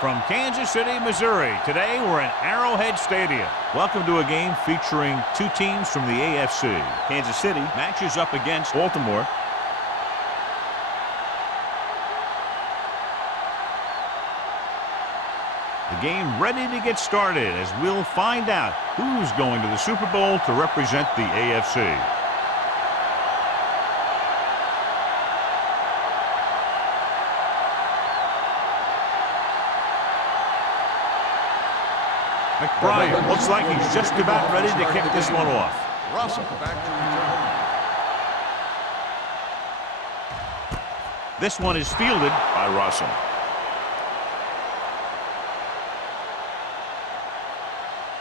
From Kansas City, Missouri, today we're in Arrowhead Stadium. Welcome to a game featuring two teams from the AFC. Kansas City matches up against Baltimore. The game ready to get started as we'll find out who's going to the Super Bowl to represent the AFC. McBride looks like he's just about ready to kick this one off. Russell back to return. This one is fielded by Russell.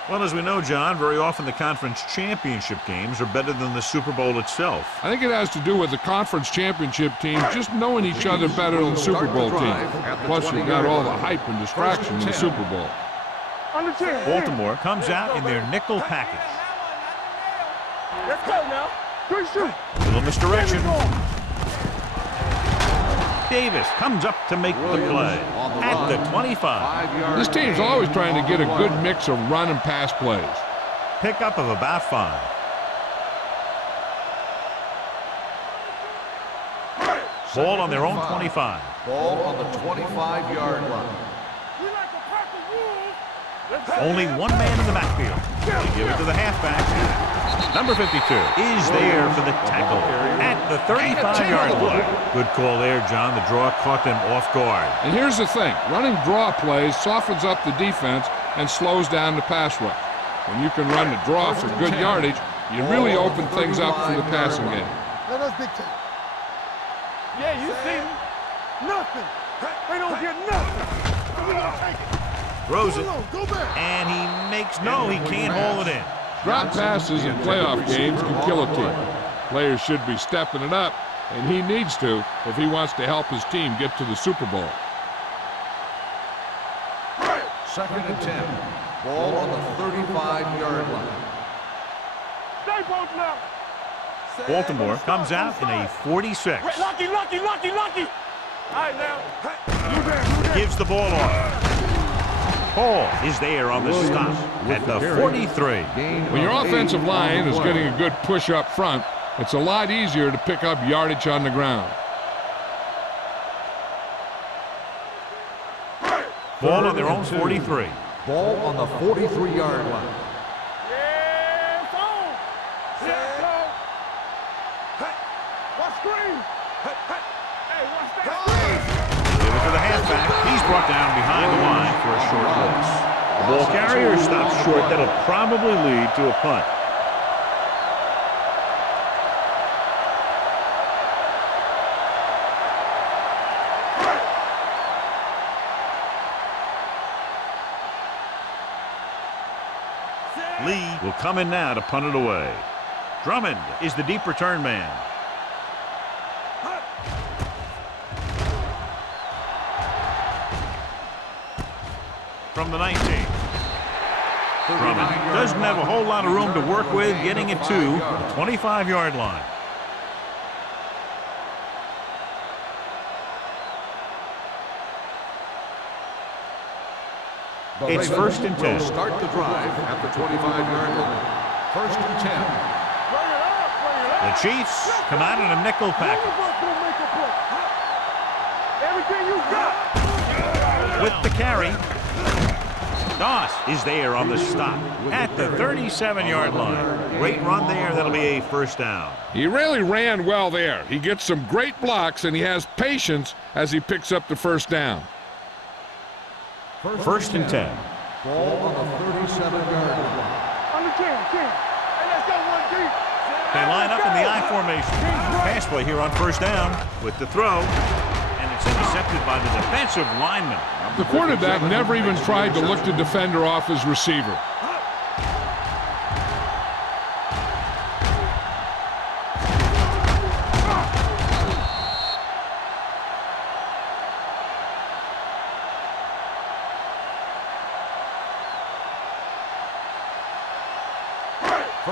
Well, as we know, John, very often the conference championship games are better than the Super Bowl itself. I think it has to do with the conference championship teams just knowing each other better than the Super Bowl team. Plus, you've got all the hype and distraction in the Super Bowl. Baltimore comes out in their nickel package. Let's go now. Little misdirection. Davis comes up to make the play at the 25. This team's always trying to get a good mix of run and pass plays. Pickup of about 5. Ball on their own 25. Ball on the 25-yard line. Only one man in the backfield. They give it to the halfback. Number 52 is there for the tackle at the 35-yard line. Good call there, John. The draw caught them off guard. And here's the thing. Running draw plays softens up the defense and slows down the pass rush. When you can run the draw for good yardage, you really open things up for the passing game. Let us dictate. Yeah, you see me? Nothing. They don't get nothing. We're going to take it. Throws it, and he makes no, he can't hold it in. Drop passes in playoff games can kill a team. Players should be stepping it up, and he needs to if he wants to help his team get to the Super Bowl. 2nd and 10. Ball on the 35-yard line. Stay both now. Baltimore comes out in a 46. Lucky. All right, now. You there. Gives the ball off. Paul is there on the stop at the 43. When your offensive line is getting a good push up front, it's a lot easier to pick up yardage on the ground. Ball on their own 43. Ball on the 43-yard line. Yeah, it's on. Set, go. Watch screen. Hey, watch that screen. Give it to the halfback. He's brought down behind the line for a short loss. The ball carrier stops short. That'll probably lead to a punt. Lee will come in now to punt it away. Drummond is the deep return man. From the 19. Drummond doesn't have a whole lot of room to work with, getting it to the 25-yard line. It's 1st and 10. Start the drive at the 25-yard line. 1st and 10. The Chiefs come out in a nickel package. Everything you got. With the carry. Doss is there on the stop at the 37-yard line. Great run there. That'll be a first down. He really ran well there. He gets some great blocks, and he has patience as he picks up the first down. 1st and 10. Ball on the 37-yard line. On the 10. Hey, let's go one deep. They line up in the I formation. Pass play here on first down with the throw. And it's intercepted by the defensive lineman. The quarterback never even tried to look the defender off his receiver.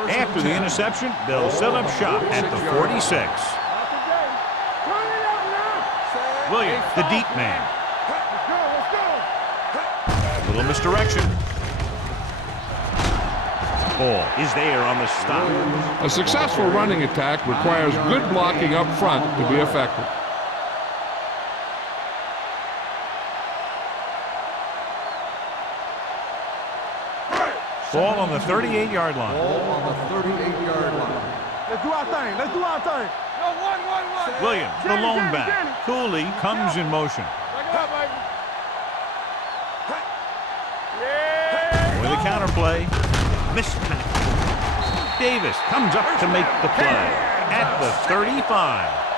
After the interception, they'll set up shop at the 46. Williams, the deep man. Little misdirection. Ball is there on the stop. A successful running attack requires good blocking up front to be effective. Ball on the 38-yard line. Ball on the 38-yard line. Let's do our thing. Let's do our thing. Yo, one. Williams, the lone back. Cooley comes in motion. With a counterplay. Missed tackle. Davis comes up to make the play at the 35.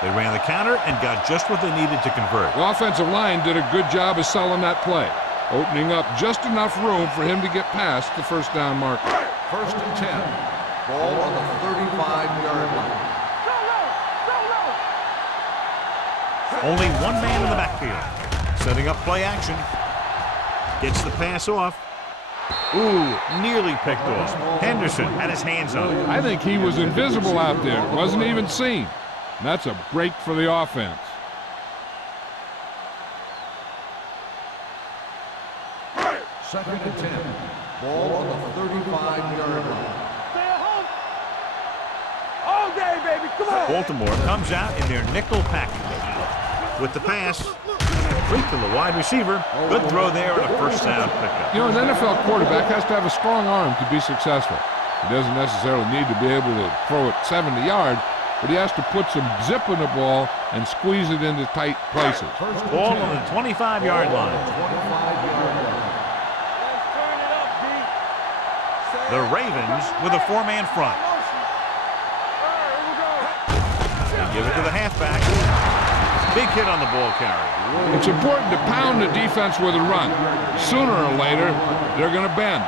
They ran the counter and got just what they needed to convert. The offensive line did a good job of selling that play, opening up just enough room for him to get past the first down marker. 1st and 10. Ball on the 35-yard line. Only one man in the backfield. Setting up play action. Gets the pass off. Ooh, nearly picked off. Henderson had his hands on it. I think he was invisible out there. Wasn't even seen. And that's a break for the offense. Second and 10. Ball on the 35-yard line. Stay at home. All day, baby. Come on. Baltimore comes out in their nickel package. With the pass, complete to the wide receiver. Good throw there and a first down pickup. You know, an NFL quarterback has to have a strong arm to be successful. He doesn't necessarily need to be able to throw it 70 yards, but he has to put some zip in the ball and squeeze it into tight places. Ball on the 25-yard line. The Ravens with a four-man front. They give it to the halfback. Big hit on the ball carrier. It's important to pound the defense with a run. Sooner or later, they're going to bend.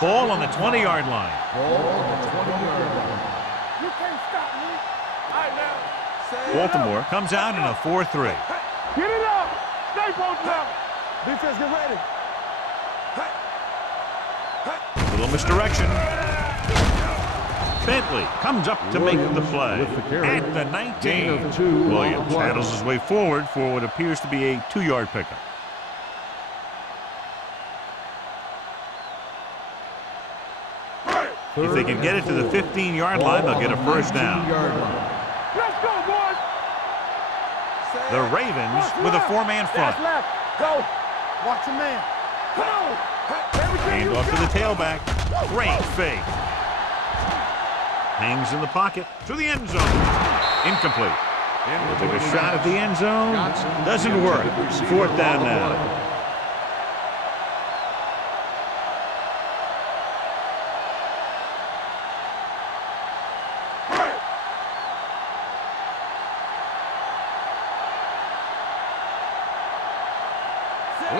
Ball on the 20-yard line. Ball on the 20-yard line. You can't stop me. All right, now. Baltimore comes out in a 4-3. Get it up. Stay posted up. Defense, get ready. Little misdirection. Bentley comes up to make the play at the 19. Williams handles his way forward for what appears to be a 2-yard pickup. If they can get it to the 15-yard line, they'll get a first down. Let's go, boys. The Ravens with a four-man front. Left. Go. Watch your man. Come on. Hand off to the tailback. Great fake. Hangs in the pocket to the end zone. Incomplete. We'll take a shot at the end zone. Doesn't work. 4th down now.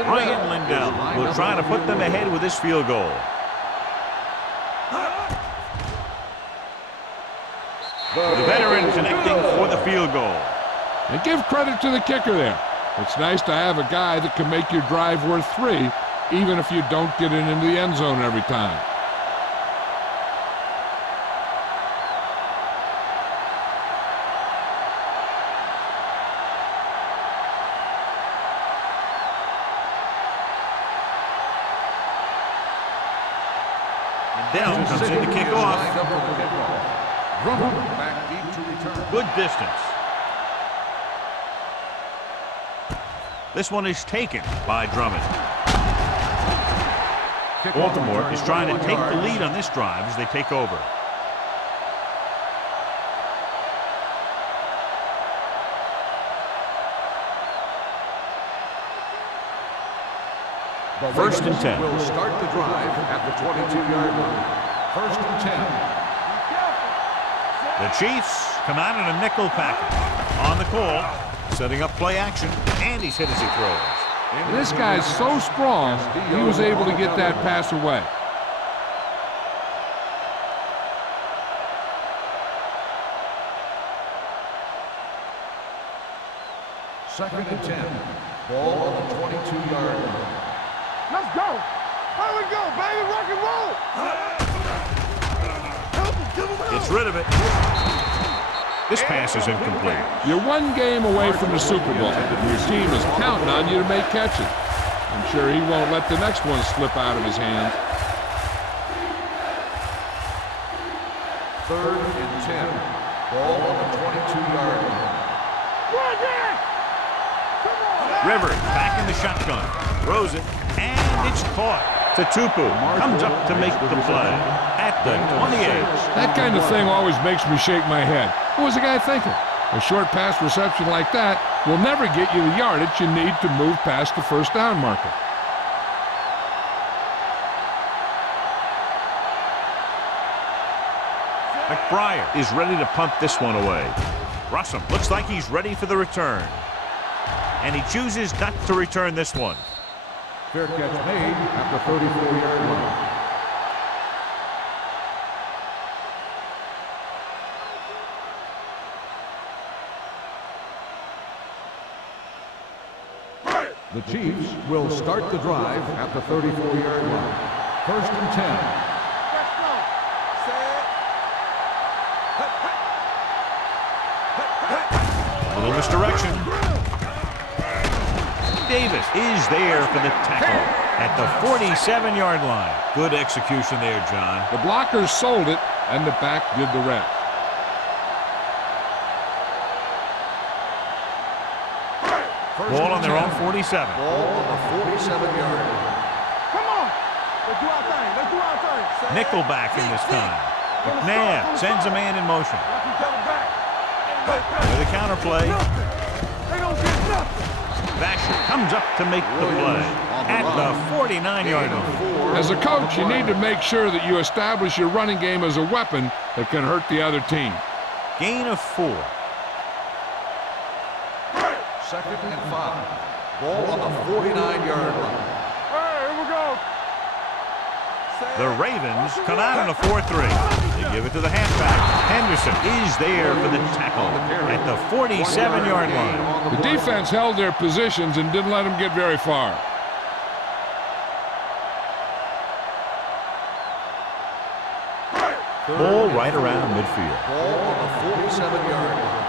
Ryan Lindell will try to put them ahead with this field goal. The veteran connecting for the field goal. And give credit to the kicker there. It's nice to have a guy that can make your drive worth 3, even if you don't get it into the end zone every time. Down comes in to kick off. Back deep to return. Good distance. This one is taken by Drummond. Baltimore is trying to take the lead on this drive as they take over. First and 10. Will start the drive at the 22-yard line. 1st and 10. The Chiefs come out in a nickel package. On the call, setting up play action, and he's hit as he throws. This guy's so strong, he was able to get that pass away. Second and 10. Ball on the 22-yard line. Let's go. Here we go, baby. Rock and roll. Gets rid of it. This pass is incomplete. You're one game away from the Super Bowl. Your team is counting on you to make catches. I'm sure he won't let the next one slip out of his hands. 3rd and 10. Ball on the 22-yard line. Rivers back in the shotgun. Throws it, and it's caught. Tupu comes up to make the play at the 28. That kind of thing always makes me shake my head. What was the guy thinking? A short pass reception like that will never get you the yardage you need to move past the first down marker. McBriar is ready to punt this one away. Russell looks like he's ready for the return. And he chooses not to return this one. Fair catch made at the 34-yard line. The Chiefs will start the drive at the 34-yard line. 1st and 10. A little misdirection. Davis is there for the tackle at the 47-yard line. Good execution there, John. The blockers sold it, and the back did the rest. Ball on their own 47. Ball on the 47-yard line. Come on. Let's do our thing. Let's do our thing. Nickelback in this time. McNabb sends a man in motion. With a counter play. They don't get nothing. Vasher comes up to make the play at the 49-yard line. As a coach, you need to make sure that you establish your running game as a weapon that can hurt the other team. Gain of 4. 2nd and 5. Ball on the 49-yard line. Hey, here we go. The Ravens come out in a 4-3. They give it to the halfback. Henderson is there for the tackle at the 47-yard line. The defense held their positions and didn't let them get very far. Ball right around midfield. Ball on the 47-yard line.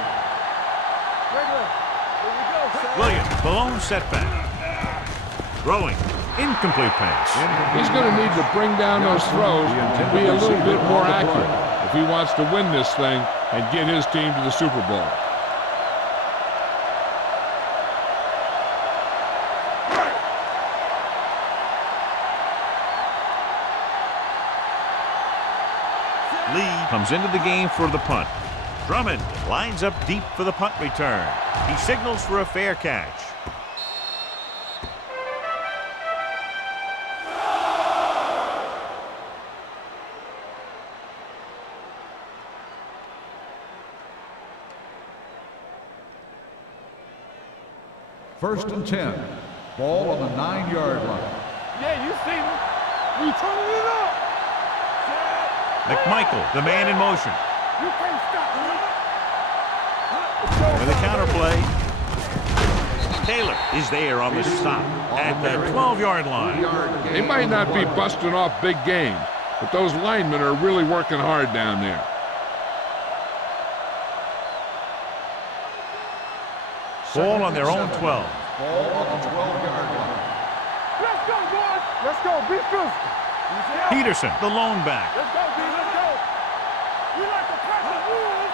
Williams, balloon setback. Throwing. Incomplete pass. He's going to need to bring down those throws and be a little bit more accurate if he wants to win this thing and get his team to the Super Bowl. Lee comes into the game for the punt. Drummond lines up deep for the punt return. He signals for a fair catch. First and 10. Ball on the 9-yard line. Yeah, you see me. We turning it up. McMichael, the man in motion. You can't stop me. With a counter play. Taylor is there on the stop at the 12-yard line. They might not be busting off big games, but those linemen are really working hard down there. Ball on their own 12. Ball on the 12-yard line. Let's go, boys. Let's go. Be physical. Peterson, the lone back. Let's go, B. Let's go. We like to crack the rules.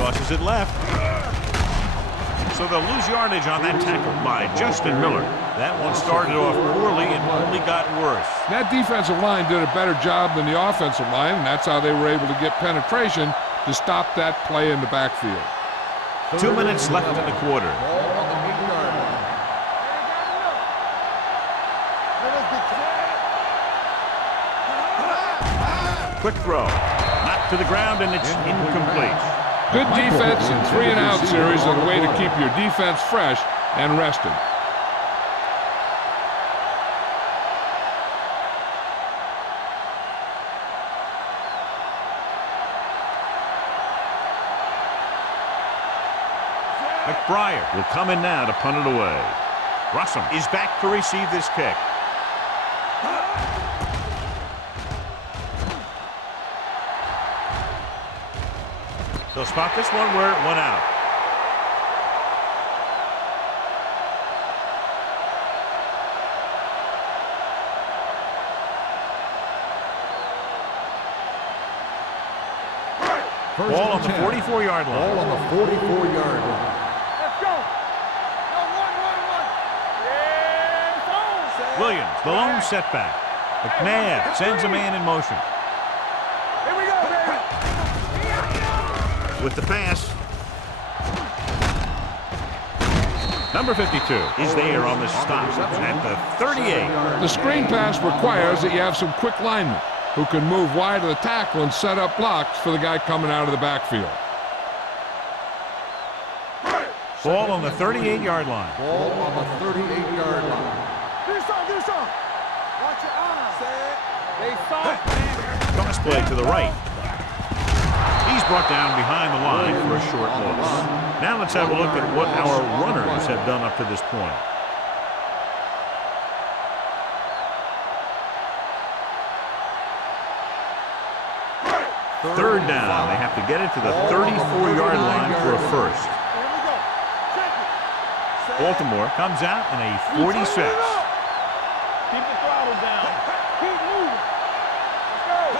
Tosses it left. So they'll lose yardage on that tackle by Justin Miller. That one started off poorly and only got worse. That defensive line did a better job than the offensive line, and that's how they were able to get penetration to stop that play in the backfield. 2 minutes left in the quarter. Ball on the 8-yard line. Quick throw. Knocked to the ground, and it's incomplete. Good defense and 3-and-out series are the way to keep your defense fresh and rested. McBriar will come in now to punt it away. Russell is back to receive this kick. They'll spot this one where it went out. Ball on the 44-yard line. Ball on the 44-yard line. Let's go. Go, one. Yes, on. Williams, the lone setback. McNabb sends a man in motion. Here we go, baby. With the pass. Number 52 is there on the stop at the 38. The screen pass requires that you have some quick linemen who can move wide of the tackle and set up blocks for the guy coming out of the backfield. Ball on the 38-yard line. Ball on the 38-yard line. Do some. Watch your eyes. They soft, man. Cross play to the right. He's brought down behind the line for a short loss. Now let's have a look at what our runners have done up to this point. Third down. They have to get it to the 34-yard line for a first. Here we go. Check it. Baltimore comes out in a 46. Keep the throttle down. Keep moving. Let's go.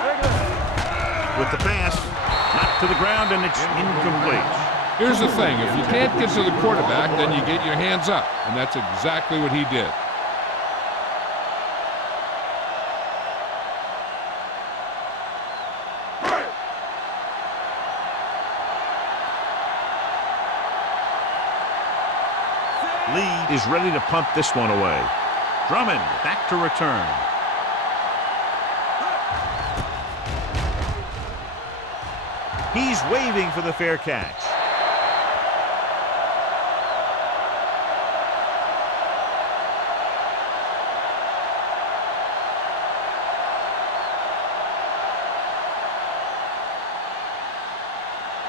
Regular. With the pass, knocked to the ground, and it's incomplete. Here's the thing, if you can't get to the quarterback, then you get your hands up, and that's exactly what he did. Lee is ready to punt this one away. Drummond back to return. He's waving for the fair catch.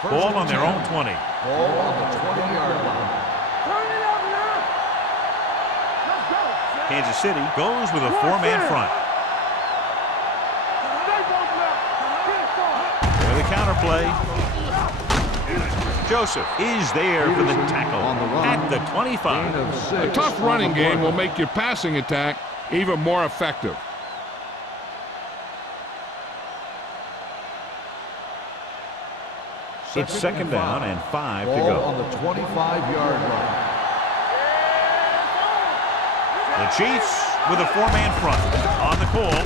Ball on their own 20. Ball on the 20-yard line. Turn it up now. Let's go. Kansas City goes with a four-man front. Stay both now. Get it far. For the counterplay. Joseph is there for the tackle at the 25. A tough running game will make your passing attack even more effective. It's second down and 5 to Ball go. on the 25-yard line. The Chiefs with a four-man front on the call.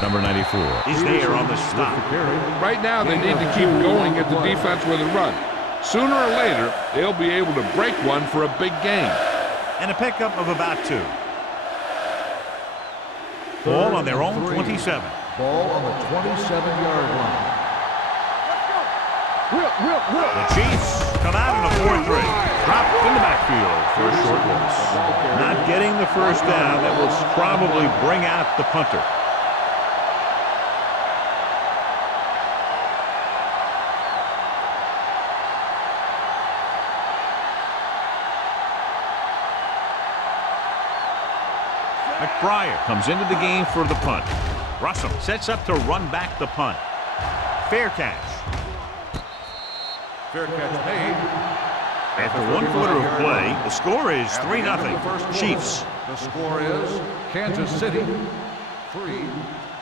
Number 94 is there on the stop. Right now, they need to keep going at the defense with a run. Sooner or later, they'll be able to break one for a big gain. And a pickup of about 2. Ball on their own 27. Ball on the 27-yard line. The Chiefs come out in a 4-3. Dropped in the backfield for a short loss. Not getting the first down. That will probably bring out the punter. McBride comes into the game for the punt. Russell sets up to run back the punt. Fair catch. Fair catch made. After 1 quarter of play, the score is 3-0. Chiefs. The score is Kansas City 3,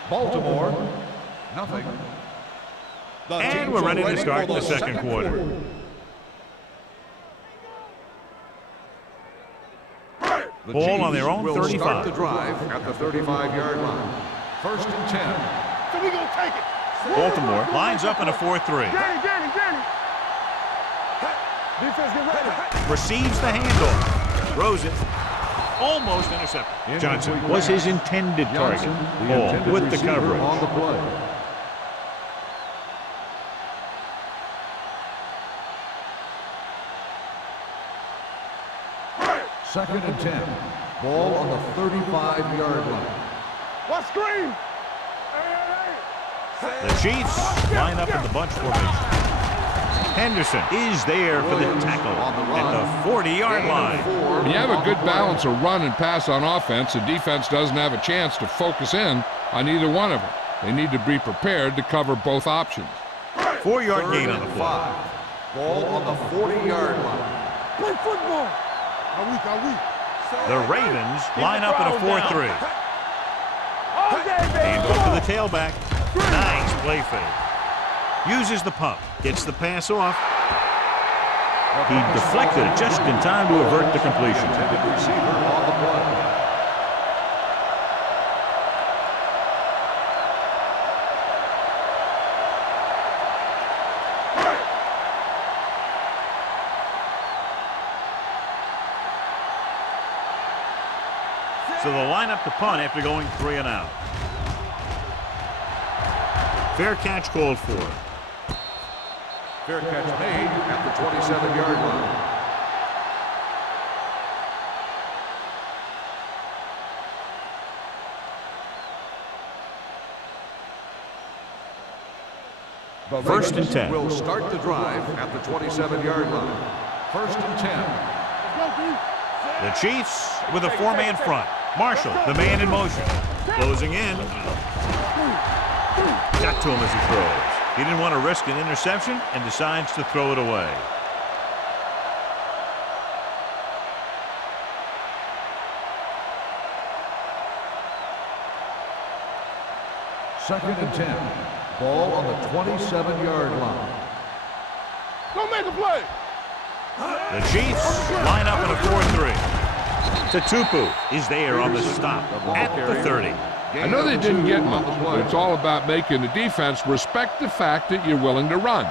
Baltimore nothing. And we're ready to start the second quarter. The Ball on Chiefs their own will 35. start the drive at the 35-yard line. First and 10. So we gonna take it. Baltimore lines up in a 4-3. Danny. Defense, get ready. Receives the handoff. Throws it. Almost intercepted. Johnson was his intended target. Johnson, Ball intended with the receiver coverage. on the play. Second and 10. Ball on the 35-yard line. What screen? The Chiefs line up in the bunch formation. Henderson is there for the tackle at the 40-yard line. When you have a good balance of run and pass on offense, the defense doesn't have a chance to focus in on either one of them. They need to be prepared to cover both options. 4-yard gain on the play. Ball on the 40-yard line. Play football. Are we? The Ravens line up in a 4-3. All day, baby. Hand off to the tailback. Nice play fake. Uses the pump. Gets the pass off. He deflected it just in time to avert the completion. Intended receiver on the play. So they'll line up to punt after going 3 and out. Fair catch called for. Fair catch made at the 27-yard line. The First and 10. Will start the drive at the 27-yard line. First and 10. The Chiefs with a 4-man front. Marshall, the man in motion. Closing in. Got to him as he throws. He didn't want to risk an interception and decides to throw it away. Second and 10. Ball on the 27-yard line. Don't make a play. The Chiefs line up in a 4-3. Tatupu is there on the stop at the 30. I know they didn't get much, but it's all about making the defense respect the fact that you're willing to run.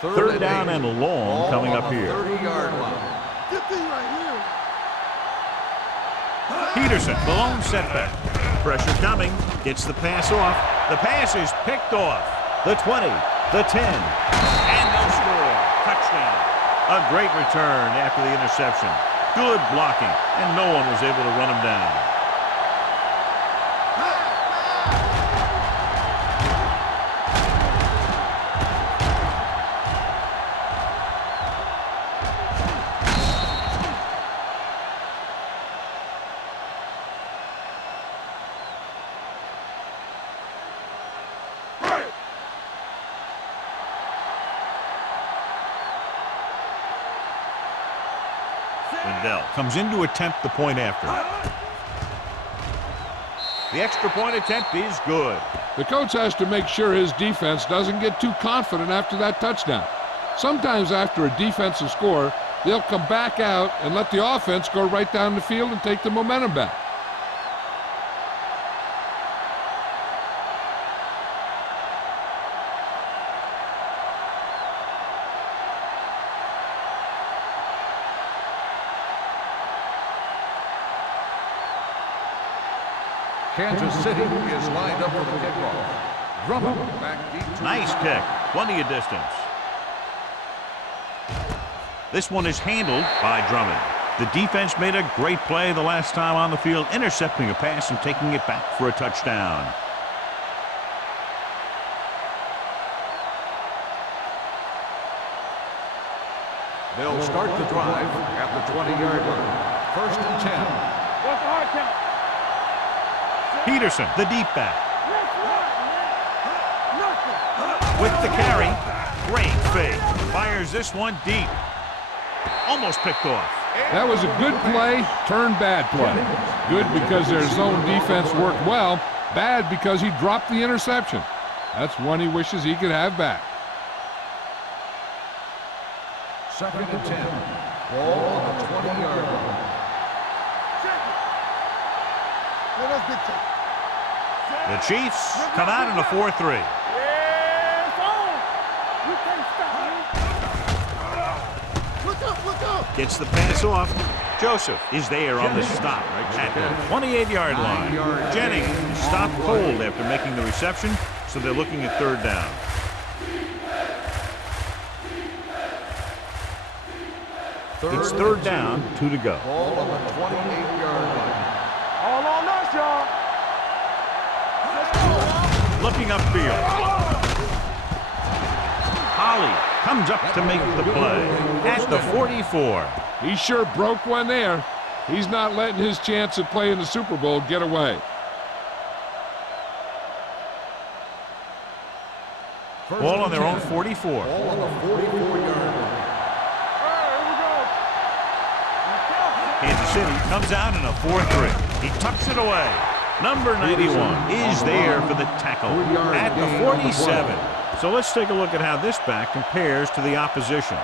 Third down and long coming up here. 30-yard line. Get these right here. Peterson, the lone setback. Pressure coming. Gets the pass off. The pass is picked off. The 20, the 10, and they'll score. Touchdown. A great return after the interception. Good blocking, and no one was able to run him down. Wendell comes in to attempt the point after. The extra point attempt is good. The coach has to make sure his defense doesn't get too confident after that touchdown. Sometimes after a defensive score, they'll come back out and let the offense go right down the field and take the momentum back. Kansas City is lined up for the kickoff. Drummond back deep. Nice kick. Plenty of distance. This one is handled by Drummond. The defense made a great play the last time on the field, intercepting a pass and taking it back for a touchdown. They'll start the drive at the 20-yard line. First and 10. What's the hard count? Peterson, the deep back. Nothing. With the carry, great fake. Fires this one deep. Almost picked off. That was a good play, turned bad play. Good because their zone defense worked well, bad because he dropped the interception. That's one he wishes he could have back. Second and 10. Ball on the 20-yard line. The Chiefs come out in a 4-3. Yeah, it's on. You can't stop me. Look up. Gets the pass off. Joseph is there on the stop at the 28-yard line. Jennings stopped cold after making the reception, so they're looking at third down. It's third down, 2 to go. Ball on the 28-yard line. All on us, y'all. Looking upfield. Holly comes up to make the play at the 44. He sure broke one there. He's not letting his chance at playing the Super Bowl get away. Ball on their own 44. Ball on the 44-yard line. Kansas City comes out in a 4-3. He tucks it away. Number 91 is there for the tackle at the 47. So let's take a look at how this back compares to the opposition.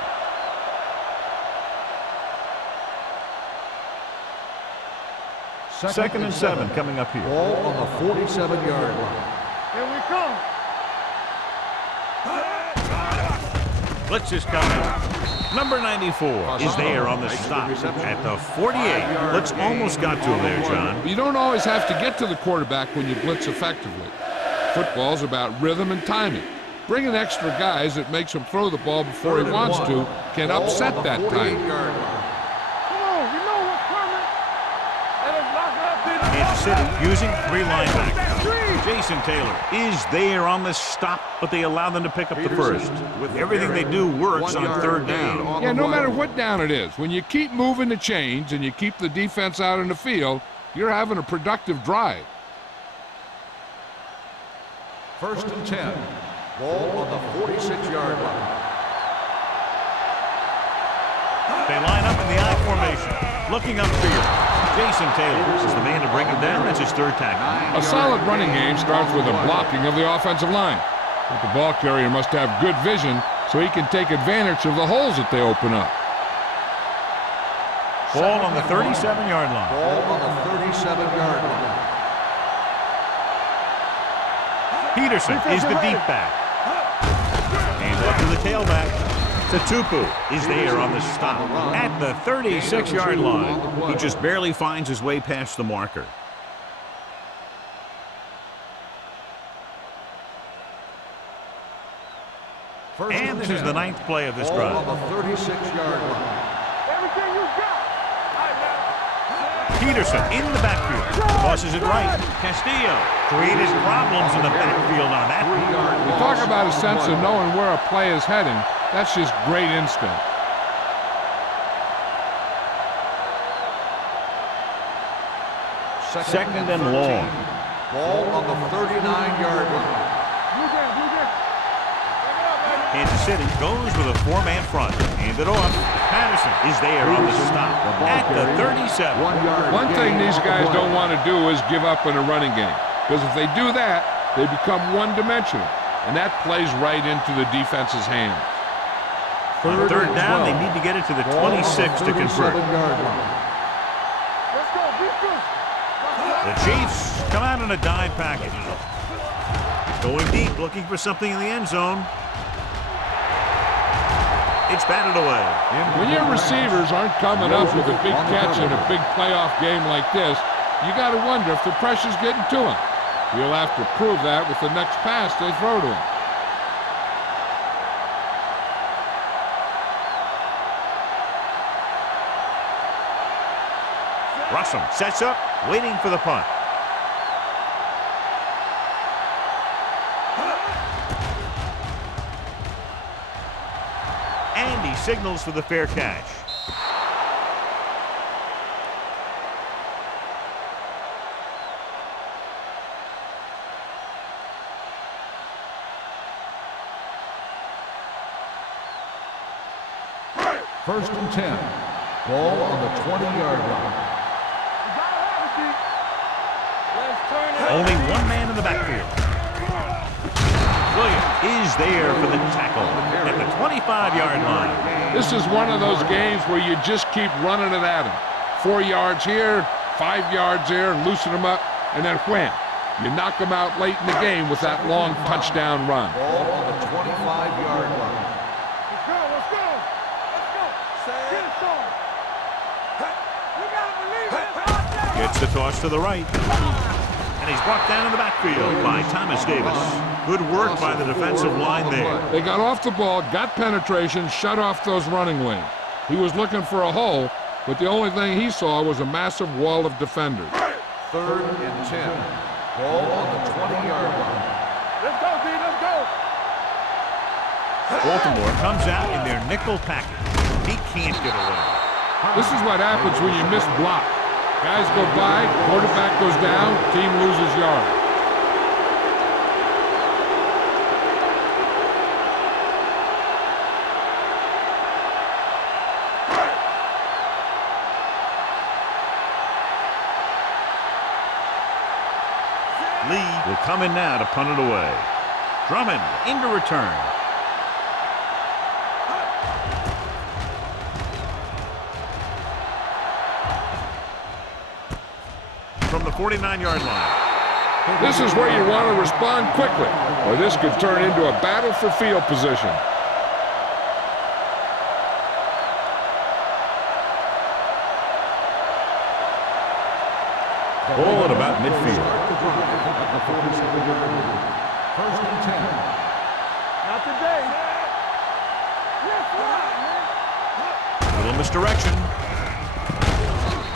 Second and 7 coming up here. Ball on the 47-yard line. Here we come. Blitz is coming. Number 94 is there on the stop at the 48. Blitz almost got to him there, John. You don't always have to get to the quarterback when you blitz effectively. Football's about rhythm and timing. Bringing extra guys that makes him throw the ball before he wants to can upset that timing. Come on, you know what's coming. And it's not going to Kansas City using 3 linebackers. Jason Taylor is there on the stop, but they allow them to pick up the first. Everything they do works on 3rd down. Yeah, no matter what down it is, when you keep moving the chains and you keep the defense out in the field, you're having a productive drive. 1st and 10. Ball on the 46-yard line. They line up in the I formation, looking upfield. Jason Taylor is the man to bring him down. That's his 3rd tackle. A solid running game starts with a blocking of the offensive line. But the ball carrier must have good vision so he can take advantage of the holes that they open up. Ball on the 37-yard line. Ball on the 37-yard line. Peterson is the deep back. And up to the tailback. Tatupu is there on the stop at the 36-yard line. He just barely finds his way past the marker. And this is the 9th play of this drive. On the 36-yard line. Everything you got. Peterson in the backfield. Tosses it right. Castillo created problems in the backfield on that. We talk about a sense of knowing where a play is heading. That's just great instinct. Second and long. Ball on the 39-yard line. Kansas City goes with a 4-man front. Hand it off. Patterson is there on the stop at the 37. One thing these guys don't want to do is give up in a running game. Because if they do that, they become one-dimensional. And that plays right into the defense's hands. On 3rd down, they need to get it to the 26 to convert. Let's go, defense. The Chiefs come out in a dime package. Going deep, looking for something in the end zone. It's batted away. When your receivers aren't coming up with a big catch in a big playoff game like this, you got to wonder if the pressure's getting to him. You'll have to prove that with the next pass they throw to him. Russell sets up, waiting for the punt. And he signals for the fair catch. First and 10. Ball on the 20-yard line. Only 1 man in the backfield. Williams is there for the tackle at the 25-yard line. This is one of those games where you just keep running it at them. 4 yards here, 5 yards there, loosen them up, and then wham. You knock them out late in the game with that long touchdown run. Ball on the 25-yard line. Let's go, let's go. Let's go. Get it going. You got to believe it. Gets the toss to the right. And he's brought down in the backfield by Thomas Davis. Good work by the defensive line there. They got off the ball, got penetration, shut off those running lanes. He was looking for a hole, but the only thing he saw was a massive wall of defenders. 3rd and 10. Ball on the 20-yard line. Let's go, D, let's go. Baltimore comes out in their nickel package. He can't get away. This is what happens when you miss block. Guys go by, quarterback goes down, team loses yards. will come in now to punt it away. Drummond into return. From the 49-yard line. This is where you want to respond quickly, or this could turn into a battle for field position. Ball at about midfield. First and 10. Not today. Little misdirection.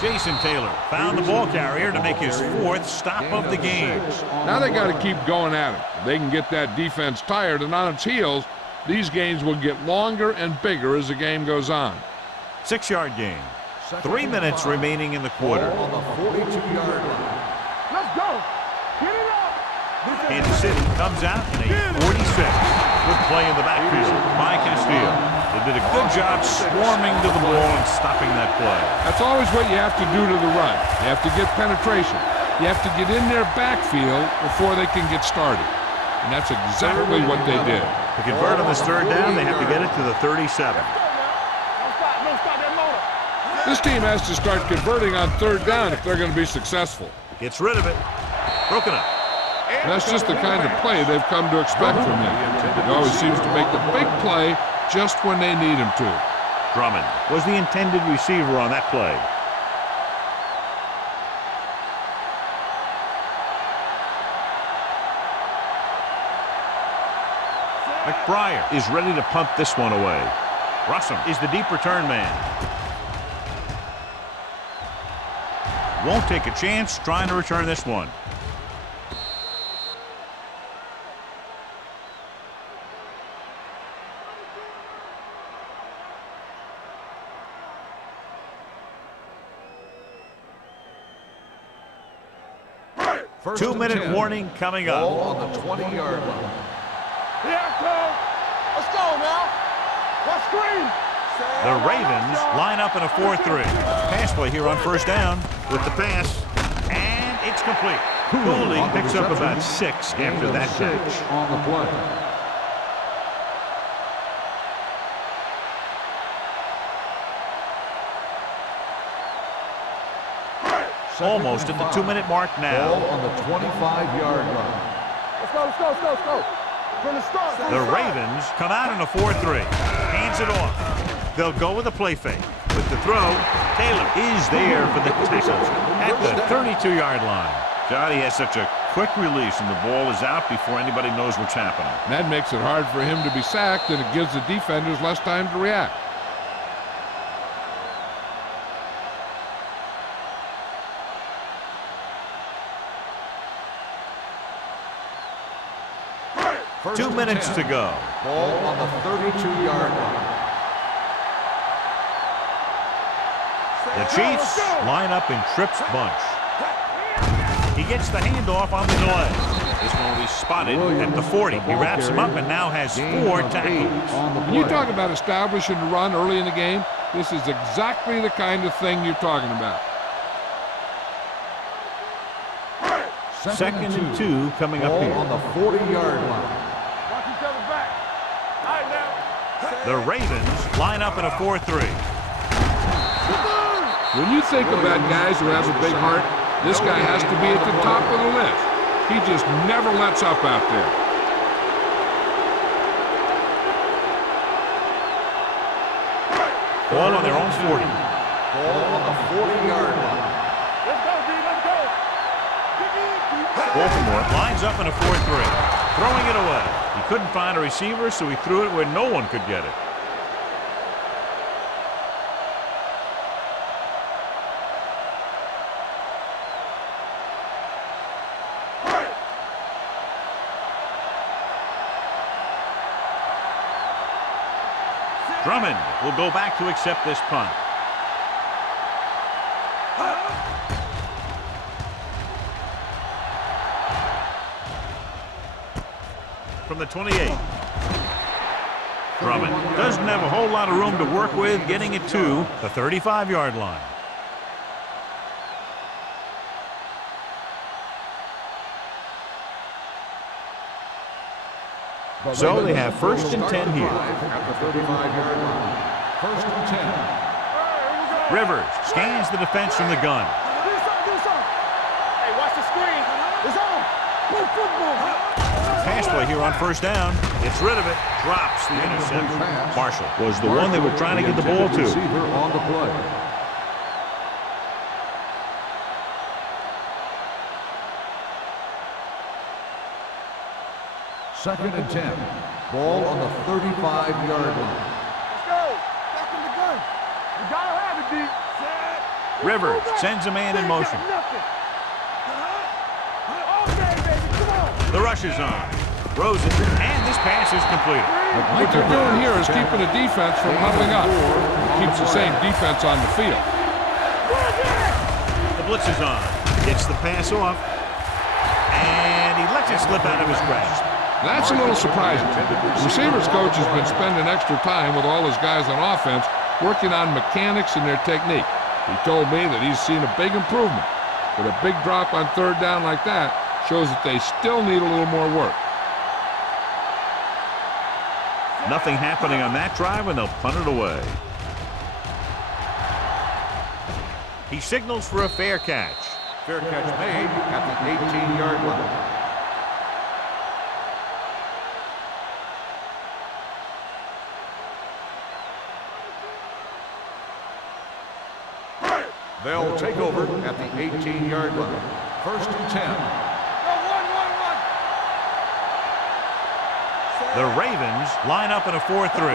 Jason Taylor found the ball carrier to make his fourth stop of the game. Now they got to keep going at it. If they can get that defense tired and on its heels, these games will get longer and bigger as the game goes on. 6-yard gain. 3 minutes remaining in the quarter. On the 42-yard line. Let's go. Get it up. Kansas City comes out in a 46. Good play in the backfield by Castillo. They did a good job swarming to the ball and stopping that play. That's always what you have to do to the run. You have to get penetration. You have to get in their backfield before they can get started. And that's exactly what they did. To convert on this third down, they have to get it to the 37. Don't stop that motor. This team has to start converting on third down if they're going to be successful. Gets rid of it. Broken up. And that's just the kind of play they've come to expect from him. He always seems to make the big play just when they need him to. Drummond was the intended receiver on that play. McBriar is ready to punt this one away. Russell is the deep return man. Won't take a chance trying to return this one. First 2-minute warning coming up. Ball on the 20-yard line. Here I come. Let's go now. Let's scream. The Ravens line up in a 4-3. Pass play here on first down with the pass, and it's complete. Cooley picks up about 6 after that catch. On the play. Almost at the 2-minute mark now. Ball on the 25-yard line. Let's go, let's go, let's go, let's go. From the start. from The start. Ravens come out in a 4-3. Hands it off. They'll go with a play fake. With the throw, Taylor is there for the tackle at the 32-yard line. Johnny has such a quick release, and the ball is out before anybody knows what's happening. And that makes it hard for him to be sacked, and it gives the defenders less time to react. First 2 and minutes 10. to go. Ball on the 32-yard line. The Chiefs line up in Tripp's bunch. He gets the handoff on the delay. This one will be spotted at the 40. He wraps him up and now has 4 tackles. On the When you play. talk about establishing the run early in the game, this is exactly the kind of thing you're talking about. Second and 2 coming up Ball here. on the 40-yard line. Watch each other back. All right, now. The Ravens line up in a 4-3. When you think about guys who have a big heart, this guy has to be at the top of the list. He just never lets up out there. Ball on their own 40. Ball on the 40-yard line. Let's go, D, let's go. Baltimore lines up in a 4-3. Throwing it away. He couldn't find a receiver, so he threw it where no one could get it. Drummond will go back to accept this punt. From the 28. Drummond doesn't have a whole lot of room to work with, getting it to the 35-yard line. So they have first and 10 here. At the 35-yard line. First and 10. Rivers scans the defense from the gun. Hey, watch the screen. It's on. Play football. Pass play here on first down. Gets rid of it. Drops the interception. Marshall was the one they were trying to get the ball to. Receiver on the play. Second and 10. Ball on the 35-yard line. Let's go. Back in the gun. You gotta have it, D. Rivers sends a man in motion. Nothing. Okay, baby. Come on. The rush is on. Throws it, and this pass is completed. What they're doing here is keeping the defense from huddling up. Keeps the same defense on the field. The blitz is on. Gets the pass off, and he lets it slip out of his grasp. That's a little surprising. The receivers coach has been spending extra time with all his guys on offense working on mechanics and their technique. He told me that he's seen a big improvement. But a big drop on third down like that shows that they still need a little more work. Nothing happening on that drive, and they'll punt it away. He signals for a fair catch. Fair catch made at the 18-yard line. They'll take over at the 18-yard line. First and 10. The Ravens line up in a 4-3. Let's go.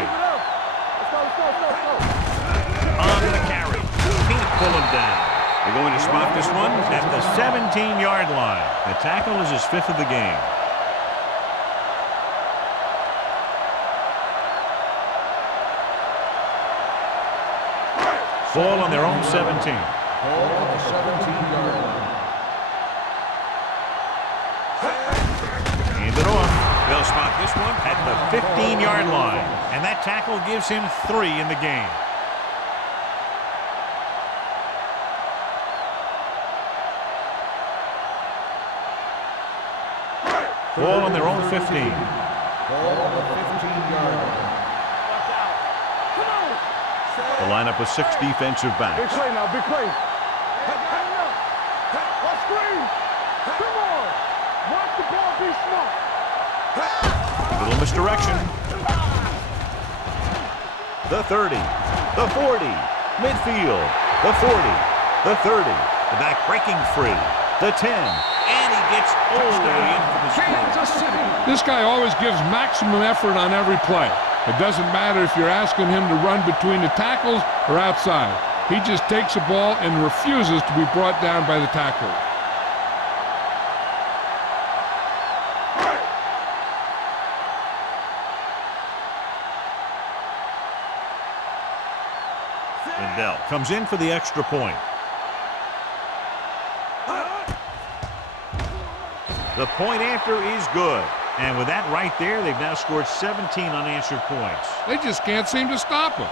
On the carry. Can't pull him down. They're going to spot this one at the 17-yard line. The tackle is his 5th of the game. Ball on their own 17. Ball on the 17-yard line. Hand it off. They'll spot this one at the 15-yard line. And that tackle gives him 3 in the game. Ball on their own 15. Ball on the 15-yard line. The lineup with 6 defensive Big backs. play now, big play. Watch screen. Come on. Watch the ball be smart. A little misdirection. The 30. The 40. Midfield. The 40. The 30. The back breaking free. The 10. And he gets all the way in for the score. This guy always gives maximum effort on every play. It doesn't matter if you're asking him to run between the tackles or outside. He just takes the ball and refuses to be brought down by the tackler. Lindell comes in for the extra point. The point after is good. And with that right there, they've now scored 17 unanswered points. They just can't seem to stop him.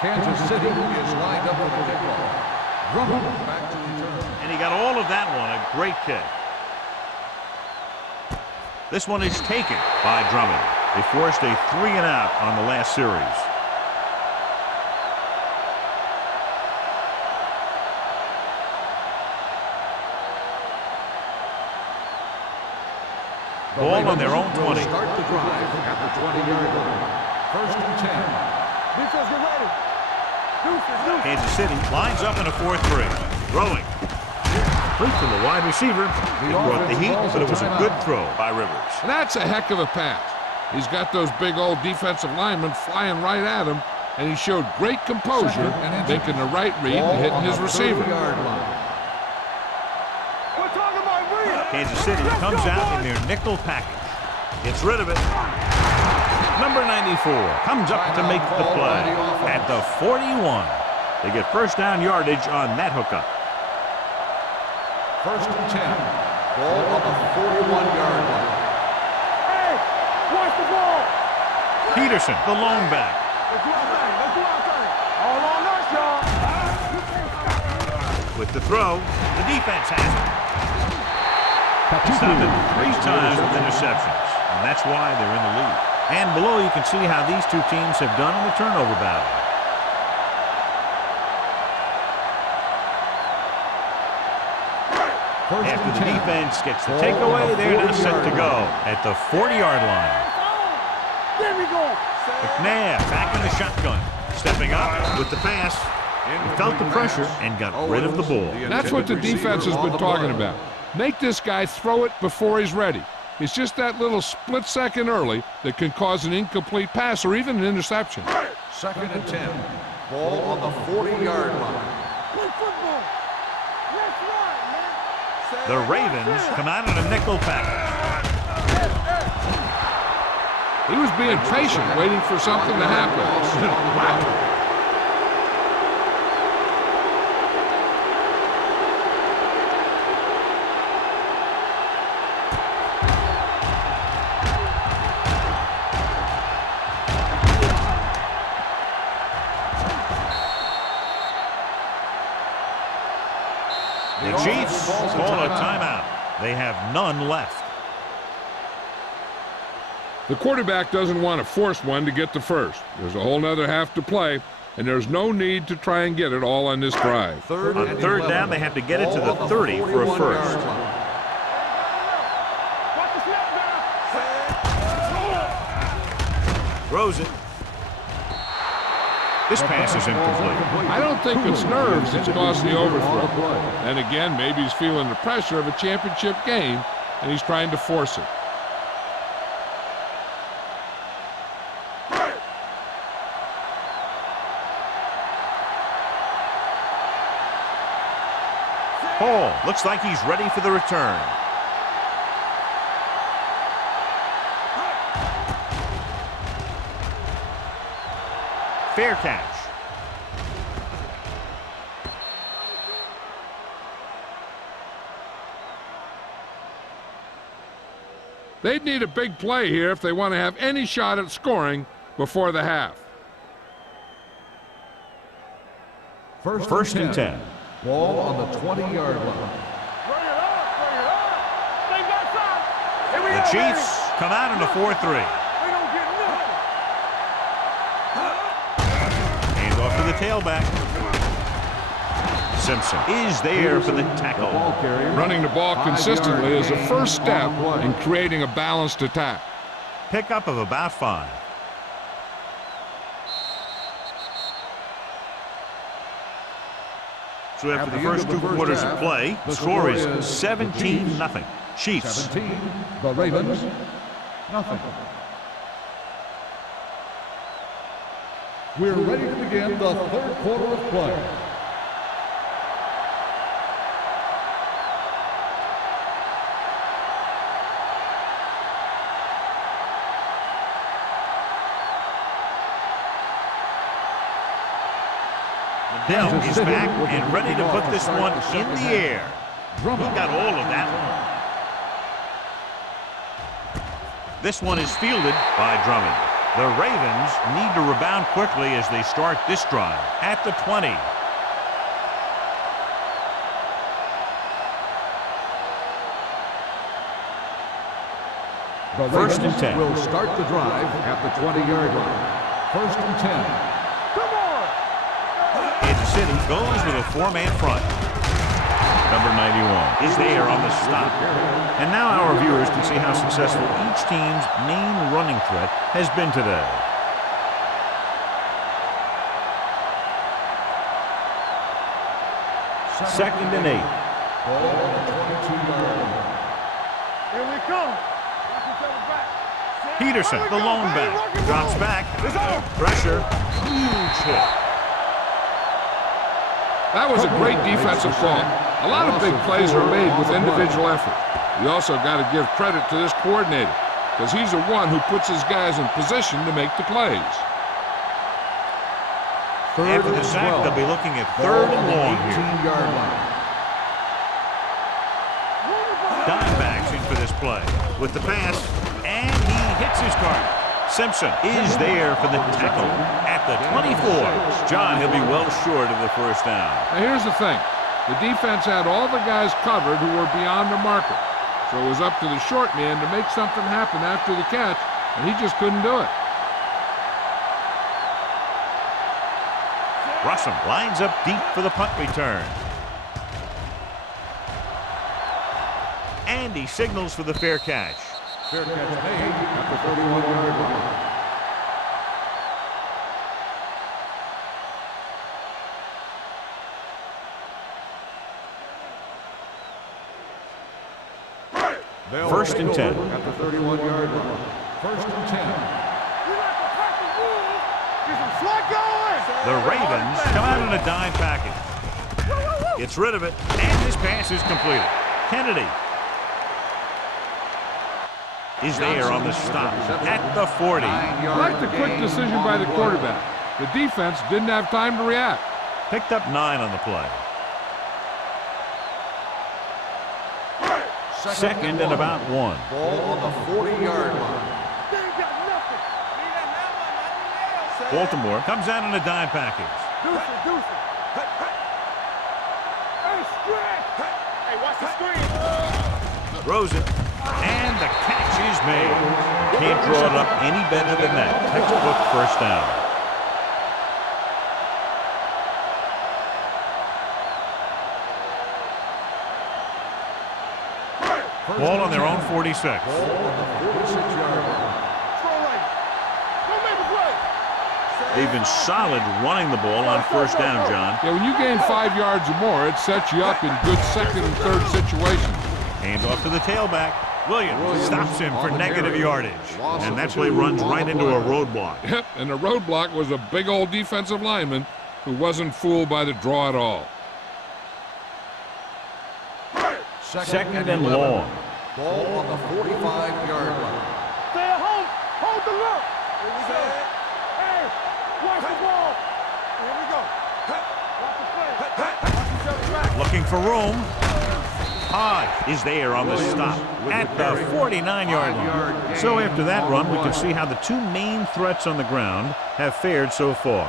Kansas City is lined up for the kickoff. Drummond back to return. And he got all of that one. A great kick. This one is taken by Drummond. They forced a 3-and-out on the last series. Ball on their own 20. Start the drive at the 20-yard line. First and 10. Defense, get ready. Deuces. Kansas City lines up in a 4-3. Throwing. Complete to the wide receiver. It brought the heat, but it was a good throw by Rivers. And that's a heck of a pass. He's got those big old defensive linemen flying right at him, and he showed great composure, making the right read and hitting his receiver. We're talking about read. Kansas City comes out in their nickel package. Gets rid of it. Number 94 comes up to make the play at the 41. They get first down yardage on that hookup. First and 10. Ball on the 41-yard line. Hey, watch the ball. Peterson, the lone back. Let's do our thing. Let's do our thing. All on us, y'all. With the throw, the defense has it. Stopped it 3 times with interceptions, and that's why they're in the lead. And below, you can see how these two teams have done in the turnover battle. After the defense gets the takeaway, they're now set to go at the 40-yard line. There we go. McNair back in the shotgun, stepping up with the pass. He felt the pressure and got rid of the ball. That's what the defense has been talking about. Make this guy throw it before he's ready. It's just that little split second early that can cause an incomplete pass or even an interception. Second and 10. Ball on the 40-yard line. Play football. Let's run, man. The Ravens come out in a nickel package. He was being patient, waiting for something to happen. The Chiefs call a timeout. They have none left. The quarterback doesn't want to force one to get the first. There's a whole nother half to play, and there's no need to try and get it all on this drive. On third down, they have to get it to the 30 for a first. Watch the snap now. Throws it. This pass is incomplete. I don't think it's nerves that's causing the overthrow. And again, maybe he's feeling the pressure of a championship game, and he's trying to force it. Hall looks like he's ready for the return. Fair catch. They'd need a big play here if they want to have any shot at scoring before the half. First and 10. Ball on the 20-yard line. Bring it up. Bring it up. They got time. Here we The go, Chiefs come out in a 4-3. We don't get nothing. Hand off to the tailback. Simpson is there for the tackle. Running the ball consistently is a first step in creating a balanced attack. Pickup of about 5. So after the first 2 quarters of play, the score is 17-0. Chiefs. 17. The Ravens, nothing. We're ready to begin the third quarter of play. Dell is back and ready to put this one in the air. He got all of that one. This one is fielded by Drummond. The Ravens need to rebound quickly as they start this drive at the 20. The First and Ravens 10. will start the drive at the 20-yard line. First and 10. Kansas City goes with a 4-man front. Number 91 is there on the stop. And now our viewers can see how successful each team's main running threat has been today. Second and 8. Ball on the 22-yard line. Here we come. Watch each other back. Peterson, the lone back, drops back. Pressure. Huge hit. That was a great defensive call. A lot of big plays are made with individual effort. You also got to give credit to this coordinator, because he's the one who puts his guys in position to make the plays. After the sack, they'll be looking at 3rd and long here. 18-yard line. play with the pass, and he hits his guard. Simpson is there for the tackle at the 24. John, he'll be well short of the first down. Now here's the thing. The defense had all the guys covered who were beyond the marker. So it was up to the short man to make something happen after the catch, and he just couldn't do it. Russell lines up deep for the punt return. And he signals for the fair catch. Fair catch made at the 31-yard line. First and 10. At the 31-yard line. First and 10. The Ravens come out in a dime package. Gets rid of it, and his pass is completed. Kennedy is there on the stop at the 40. I like the quick decision by the quarterback. The defense didn't have time to react. Picked up 9 on the play. Second and about 1. Ball on the 40-yard line. Baltimore comes out in a dime package. Hey, watch the screen. Throws it, and the catch is made. Can't draw it up any better than that. Textbook first down. Ball on their own 46. Ball on the 46-yard line. They've been solid running the ball on first down, John. Yeah, when you gain 5 yards or more, it sets you up in good second and third situations. Hands off to the tailback. Williams stops him for negative yardage. And that play runs right into a roadblock. Yep, and the roadblock was a big old defensive lineman who wasn't fooled by the draw at all. Second and long. Ball on the 45-yard line. Stay at home. Hold the look. Here we go. Hey, watch the ball. Here we go. Watch the play. Watch each other back. Looking for room. Hodge is there on the stop at the 49-yard line. So after that run, we can see how the two main threats on the ground have fared so far.